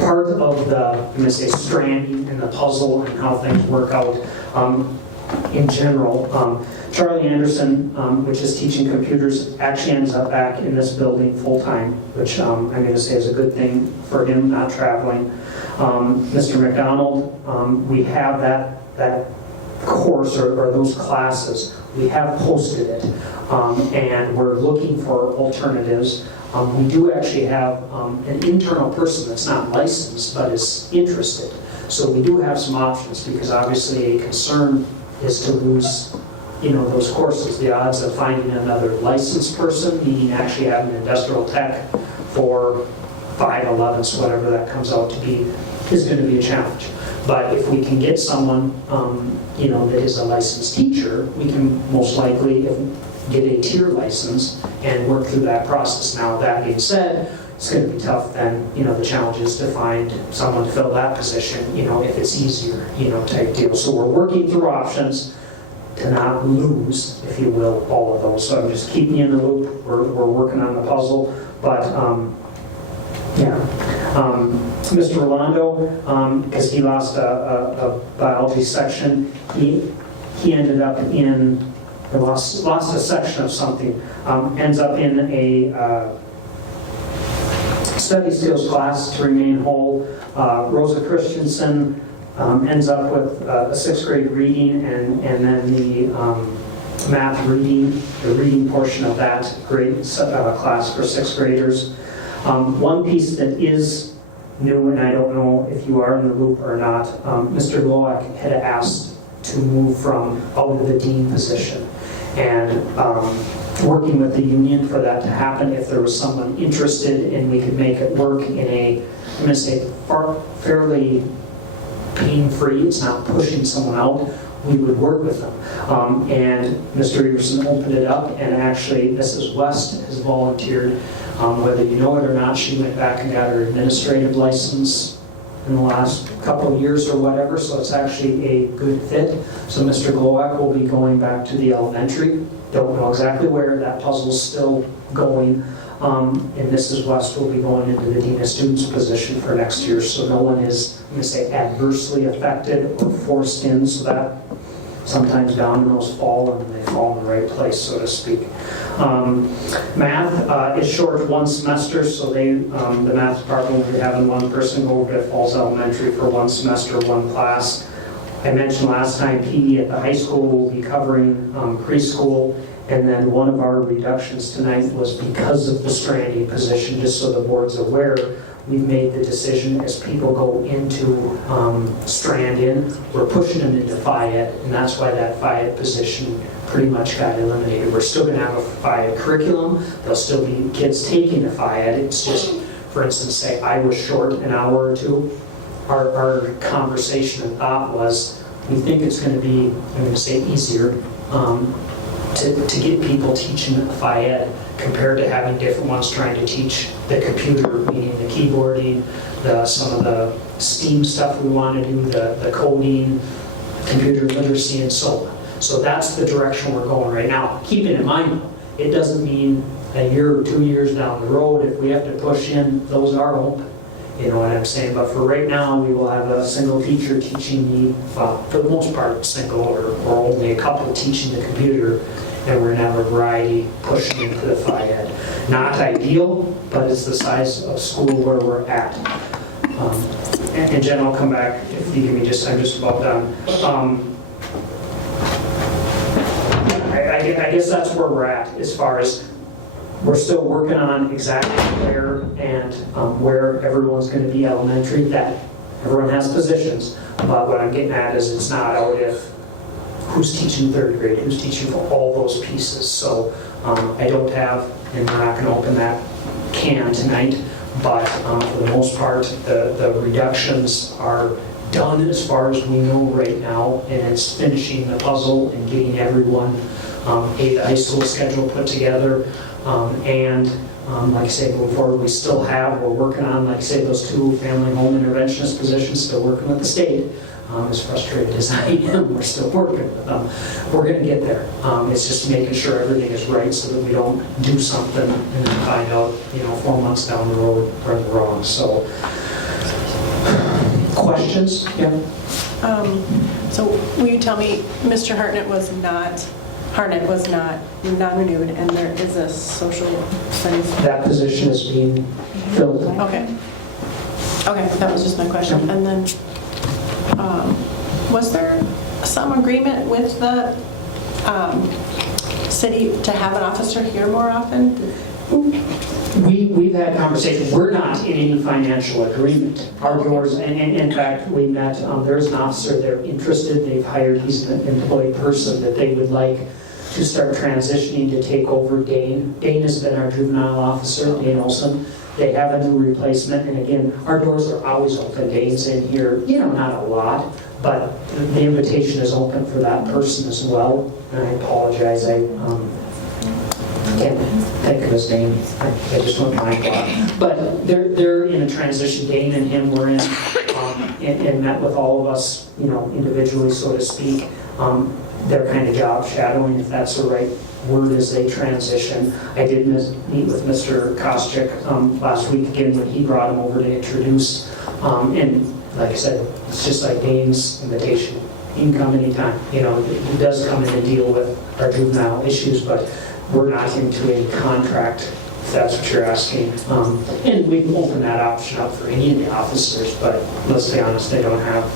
Part of the, I'm going to say, stranding in the puzzle and how things work out in general. Charlie Anderson, which is teaching computers, actually ends up back in this building full-time, which I'm going to say is a good thing for him, not traveling. Mr. McDonald, we have that course or those classes. We have posted it, and we're looking for alternatives. We do actually have an internal person that's not licensed but is interested. So we do have some options because obviously a concern is to lose, those courses. The odds of finding another licensed person, meaning actually having industrial tech for 5/11, whatever that comes out to be, is going to be a challenge. But if we can get someone, that is a licensed teacher, we can most likely get a tier license and work through that process. Now, that being said, it's going to be tough then, the challenge is to find someone to fill that position, if it's easier, type deal. So we're working through options to not lose, if you will, all of those. So I'm just keeping you in the loop. We're working on the puzzle, but Mr. Rolando, because he lost a biology section, he ended up in, lost a section of something, ends up in a study skills class to remain whole. Rosa Christensen ends up with a 6th grade reading and then the math reading, the reading portion of that grade class for 6th graders. One piece that is new, and I don't know if you are in the loop or not, Mr. Loak had asked to move from out of the dean position, and working with the union for that to happen. If there was someone interested and we could make it work in a, I'm going to say, fairly pain-free, it's not pushing someone out, we would work with them. And Mr. Everson opened it up, and actually Mrs. West has volunteered. Whether you know it or not, she went back and got her administrative license in the last couple of years or whatever, so it's actually a good fit. So Mr. Glowak will be going back to the elementary. Don't know exactly where, that puzzle's still going. And Mrs. West will be going into the Dean of Students position for next year, so no one is, I'm going to say, adversely affected or forced in, so that sometimes dominoes fall and they fall in the right place, so to speak. Math is short 1 semester, so the math department will be having one person go over to Falls Elementary for 1 semester, 1 class. I mentioned last time PE at the high school will be covering preschool, and then one of our reductions tonight was because of the stranding position, just so the board's aware. we've made the decision as people go into Strand Inn, we're pushing them into Phi-Ed, and that's why that Phi-Ed position pretty much got eliminated. We're still going to have a Phi-Ed curriculum. There'll still be kids taking the Phi-Ed. It's just, for instance, say I was short an hour or two. Our conversation and thought was, we think it's going to be, I'm going to say easier, to get people teaching Phi-Ed compared to having different ones trying to teach the computer, meaning the keyboarding, some of the STEAM stuff we want to do, the coding, computer literacy, and so on. So that's the direction we're going right now. Keeping in mind, it doesn't mean a year or 2 years down the road, if we have to push in, those are open. You know what I'm saying? But for right now, we will have a single teacher teaching for the most part, single or only a couple teaching the computer, and we're going to have a variety pushing into the Phi-Ed. Not ideal, but it's the size of school where we're at. And Jen, I'll come back if you give me just, I'm just about done. I guess that's where we're at as far as we're still working on exactly where and where everyone's going to be elementary. That everyone has positions, but what I'm getting at is it's not out if who's teaching third grade, who's teaching for all those pieces. So I don't have, and we're not going to open that can tonight, but for the most part, the reductions are done as far as we know right now, and it's finishing the puzzle and getting everyone the high school schedule put together. And like I say, moving forward, we're working on, like I say, those 2 family home interventionist positions, still working with the state. As frustrated as I am, we're still working with them. We're going to get there. It's just making sure everything is right so that we don't do something and then find out, 4 months down the road we're wrong. So, questions? Yeah. So will you tell me, Mr. Harnett was not non-renewed, and there is a social studies? That position is being filled. Okay, that was just my question. And then, was there some agreement with the city to have an officer here more often? We've had conversations. We're not in any financial agreement. Our doors, and in fact, we met, there's an officer, they're interested, they've hired, he's an employed person that they would like to start transitioning to take over Dane. Dane has been our juvenile officer, Dane Olson. They have a new replacement, and again, our doors are always open. Dane's in here, not a lot, but the invitation is open for that person as well. And I apologize, I can't think of his name. I just went blank on it. But they're in a transition. Dane and him were in and met with all of us, individually, so to speak. They're kind of job shadowing, if that's the right word, as they transition. I did meet with Mr. Koscheck last week again when he brought him over to introduce. And like I said, it's just like Dane's invitation. He can come anytime. He does come in and deal with our juvenile issues, but we're not into any contract, if that's what you're asking. And we've opened that option up for any of the officers, but let's be honest, they don't have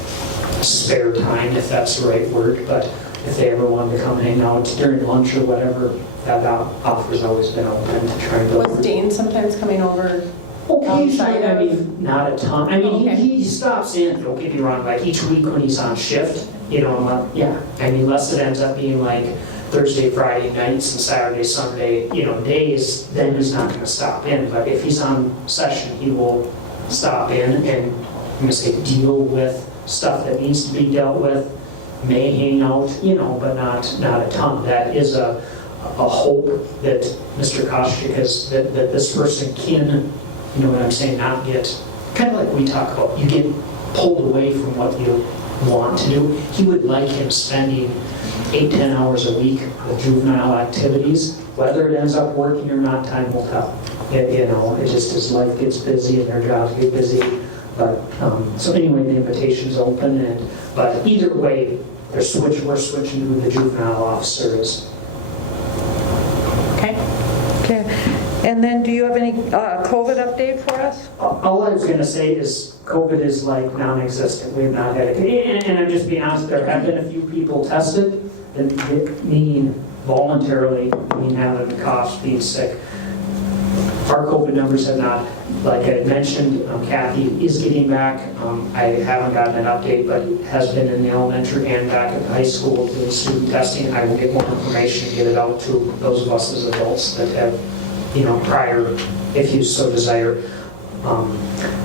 spare time, if that's the right word. But if they ever wanted to come hang out during lunch or whatever, that offer's always been open to try and build. Was Dane sometimes coming over? Occasionally, I mean, not a ton. I mean, he stops in, don't get me wrong, like each week when he's on shift, yeah. I mean, unless it ends up being like Thursday, Friday nights and Saturday, Sunday, days, then he's not going to stop in. But if he's on session, he will stop in and, I'm going to say, deal with stuff that needs to be dealt with, may hang out, but not a ton. That is a hope that Mr. Koscheck has, that this person can, what I'm saying, not get, kind of like we talk about, you get pulled away from what you want to do. He would like him spending 8-10 hours a week with juvenile activities. Whether it ends up working or not, time will tell. It just as life gets busy and their jobs get busy. But so anyway, the invitation's open, but either way, we're switching to who the juvenile officer is. Okay. And then, do you have any COVID update for us? All I was going to say is COVID is like non-existent. We've not had it. And I'm just being honest, there have been a few people tested that mean voluntarily, having the coughs, being sick. Our COVID numbers have not Like I mentioned, Kathy is getting back. I haven't gotten an update, but has been in the elementary and back at the high school doing student testing. I will get more information and get it out to those of us as adults that have, prior, if you so desire.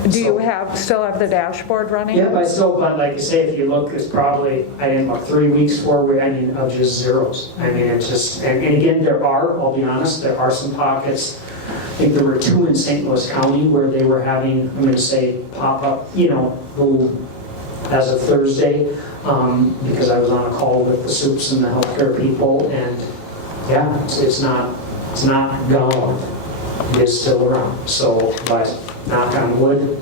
Do you still have the dashboard running? Yeah, but like you say, if you look, it's probably, I didn't look, 3 weeks, 4 weeks, of just zeros. I mean, it's just, and again, I'll be honest, there are some pockets. I think there were 2 in St. Louis County where they were having, I'm going to say, pop up, as of Thursday, because I was on a call with the soups and the healthcare people, and yeah, it's not gone. It is still around. So, but knock on wood,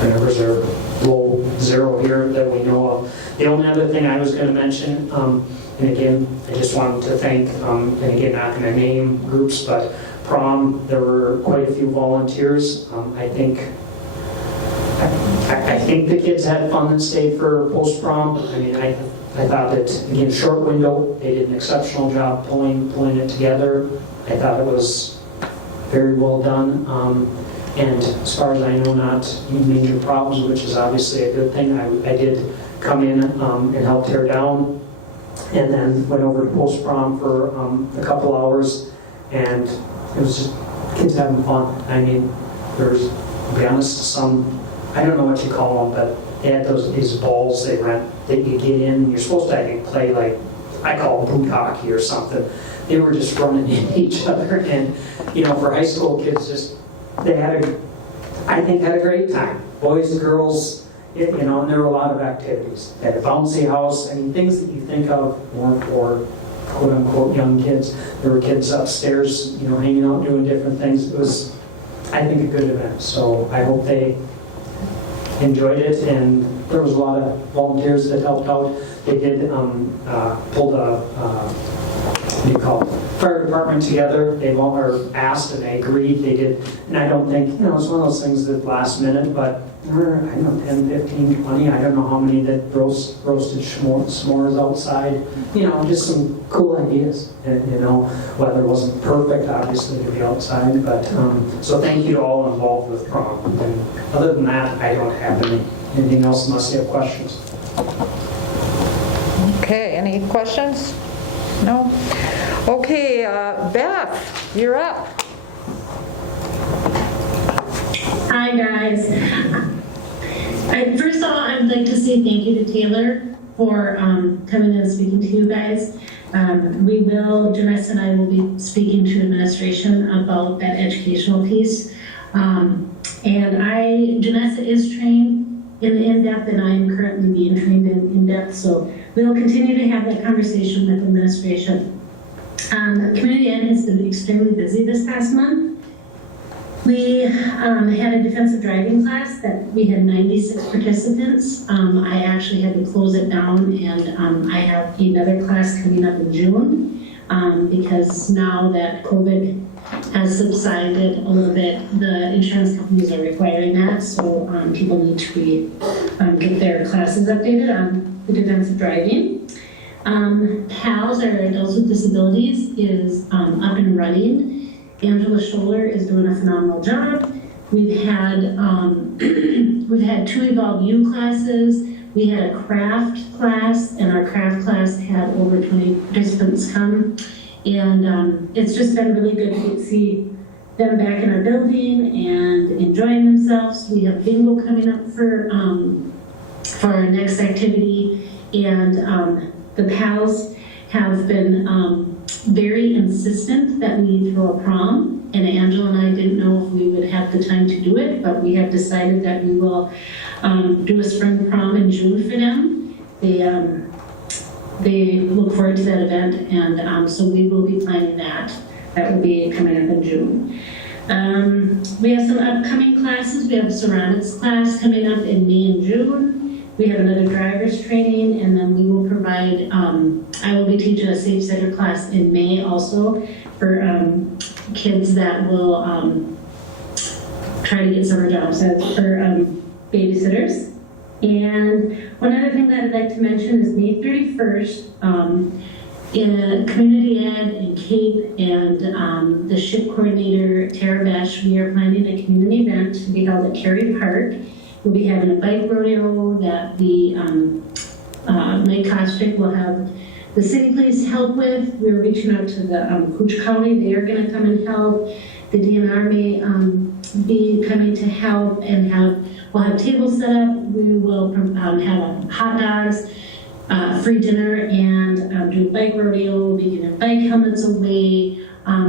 the numbers are low, 0 here that we know of. The only other thing I was going to mention, and again, I just wanted to thank, and again, not going to name groups, but prom, there were quite a few volunteers. I think the kids had fun and stayed for post-prom. I mean, I thought that, again, short window, they did an exceptional job pulling it together. I thought it was very well done. And as far as I know, not major problems, which is obviously a good thing. I did come in and help tear down, and then went over to post-prom for a couple hours, and it was just kids having fun. I mean, there's, to be honest, I don't know what you call them, but they had these balls they rent that you get in, and you're supposed to, I think, play like, I call it boot hockey or something. They were just running into each other, and for high school kids, they had a great time. Boys and girls, and there were a lot of activities. They had a bouncy house, I mean, things that you think of more for quote-unquote young kids. There were kids upstairs, hanging out, doing different things. It was, I think, a good event. So I hope they enjoyed it, and there was a lot of volunteers that helped out. They did pulled fire department together. They all asked and they agreed. They did, and I don't think, it's one of those things that last minute, but I don't know, 10, 15, 20, I don't know how many that roasted s'mores outside. Just some cool ideas. And, weather wasn't perfect, obviously, to be outside, but so thank you to all involved with prom. And other than that, I don't have anything else unless you have questions. Okay, any questions? No? Okay, Beth, you're up. Hi, guys. First of all, I'd like to say thank you to Taylor for coming and speaking to you guys. Janessa and I will be speaking to administration about that educational piece. Janessa is trained in the in-depth, and I am currently being trained in in-depth, so we'll continue to have that conversation with administration. Community Ed has been extremely busy this past month. We had a defensive driving class that we had 96 participants. I actually had to close it down, and I have another class coming up in June because now that COVID has subsided a little bit, the insurance companies are requiring that, so people need to get their classes updated on the defensive driving. PALS, or Adults with Disabilities, is up and running. Angela Scholler is doing a phenomenal job. We've had 2 Evolve U classes. We had a craft class, and our craft class had over 20 participants come. And it's just been really good to see them back in our building and enjoying themselves. We have bingo coming up for our next activity, and the PALs have been very insistent that we throw a prom, and Angela and I didn't know if we would have the time to do it, but we have decided that we will do a spring prom in June for them. They look forward to that event, and so we will be planning that. That will be coming up in June. We have some upcoming classes. We have a ceramics class coming up in May and June. We have another driver's training, and then we will provide, I will be teaching a Safe Center class in May also for kids that will try to get summer jobs for babysitters. And one other thing that I'd like to mention is May 31st, Community Ed and Cape and the SHIP coordinator, Tara Besh, we are planning a community event to be held at Carrie Park. We'll be having a bike rodeo that the Mike Kostrick will have the city police help with. We're reaching out to the Cooch County. They are going to come and help. The DNR may be coming to help and we'll have tables set up. We will have hot dogs, free dinner, and do a bike rodeo. We'll be giving bike helmets away.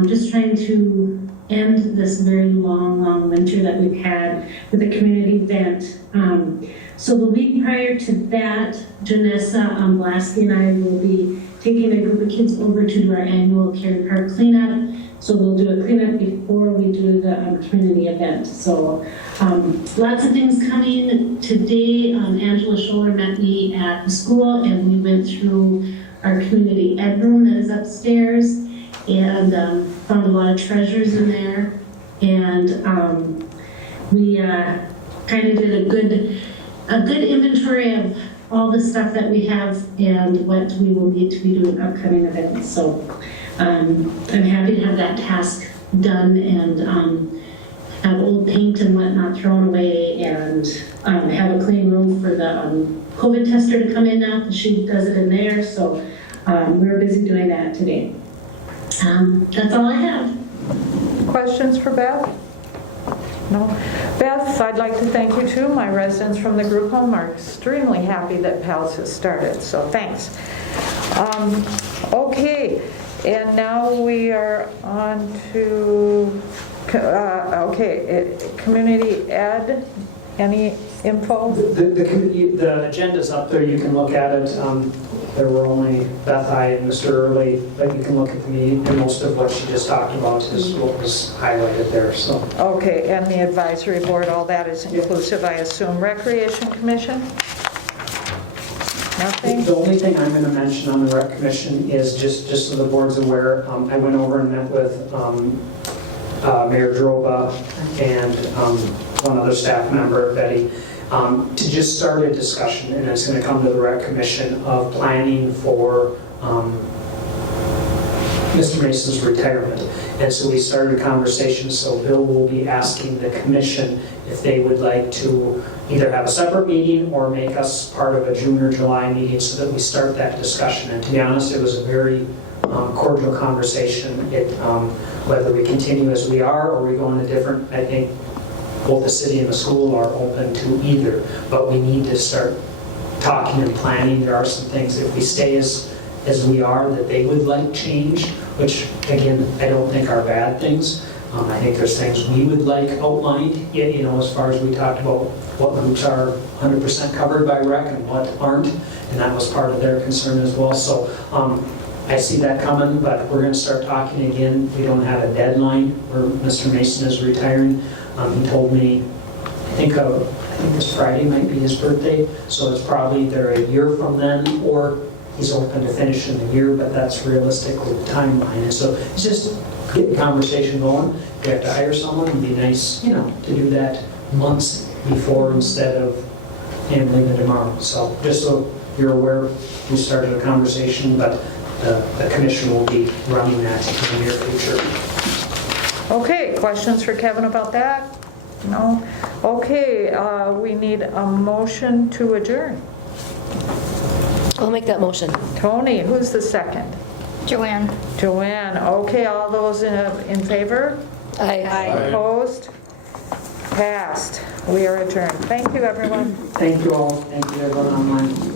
Just trying to end this very long winter that we've had with a community event. So the week prior to that, Janessa Blasky and I will be taking a group of kids over to do our annual Carrie Park cleanup. So we'll do a cleanup before we do the community event. So lots of things coming. Today, Angela Scholler met me at the school and we went through our community ed room that is upstairs and found a lot of treasures in there. And we kind of did a good inventory of all the stuff that we have and what we will need to be doing upcoming events. So I'm happy to have that task done and have old paint and whatnot thrown away and have a clean room for the COVID tester to come in now. She does it in there. So we're busy doing that today. That's all I have. Questions for Beth? No? Beth, I'd like to thank you too. My residents from the group home are extremely happy that PALS has started, so thanks. Okay, and now we are on to, community ed. Any info? The agenda's up there, you can look at it. There were only Beth, I, and Mr. Early, but you can look at the meeting, and most of what she just talked about is what was highlighted there, so. Okay, and the advisory board, all that is inclusive, I assume. Recreation Commission? Nothing? The only thing I'm going to mention on the Rec Commission is, just so the board's aware, I went over and met with Mayor Droba and one other staff member, Betty, to just start a discussion, and it's going to come to the Rec Commission, of planning for Mr. Mason's retirement. And so we started a conversation, so Bill will be asking the commission if they would like to either have a separate meeting or make us part of a June or July meeting so that we start that discussion. And to be honest, it was a very cordial conversation. Whether we continue as we are or we go in a different, I think both the city and the school are open to either, but we need to start talking and planning. There are some things, if we stay as we are, that they would like change, which again, I don't think are bad things. I think there's things we would like outlined, as far as we talked about what groups are 100% covered by rec and what aren't, and that was part of their concern as well. So I see that coming, but we're going to start talking again. We don't have a deadline where Mr. Mason is retiring. He told me, I think this Friday might be his birthday, so it's probably either a year from then or he's open to finishing the year, but that's realistic with the timeline. And so it's just get the conversation going. We have to hire someone. It'd be nice, to do that months before instead of handling it tomorrow. So just so you're aware, we started a conversation, but the commission will be running that in the near future. Okay, questions for Kevin about that? No? Okay, we need a motion to adjourn. I'll make that motion. Tony, who's the second? Joanne. Joanne. Okay, all those in favor? Aye. Opposed? Passed. We are adjourned. Thank you, everyone. Thank you all. Thank you everyone online.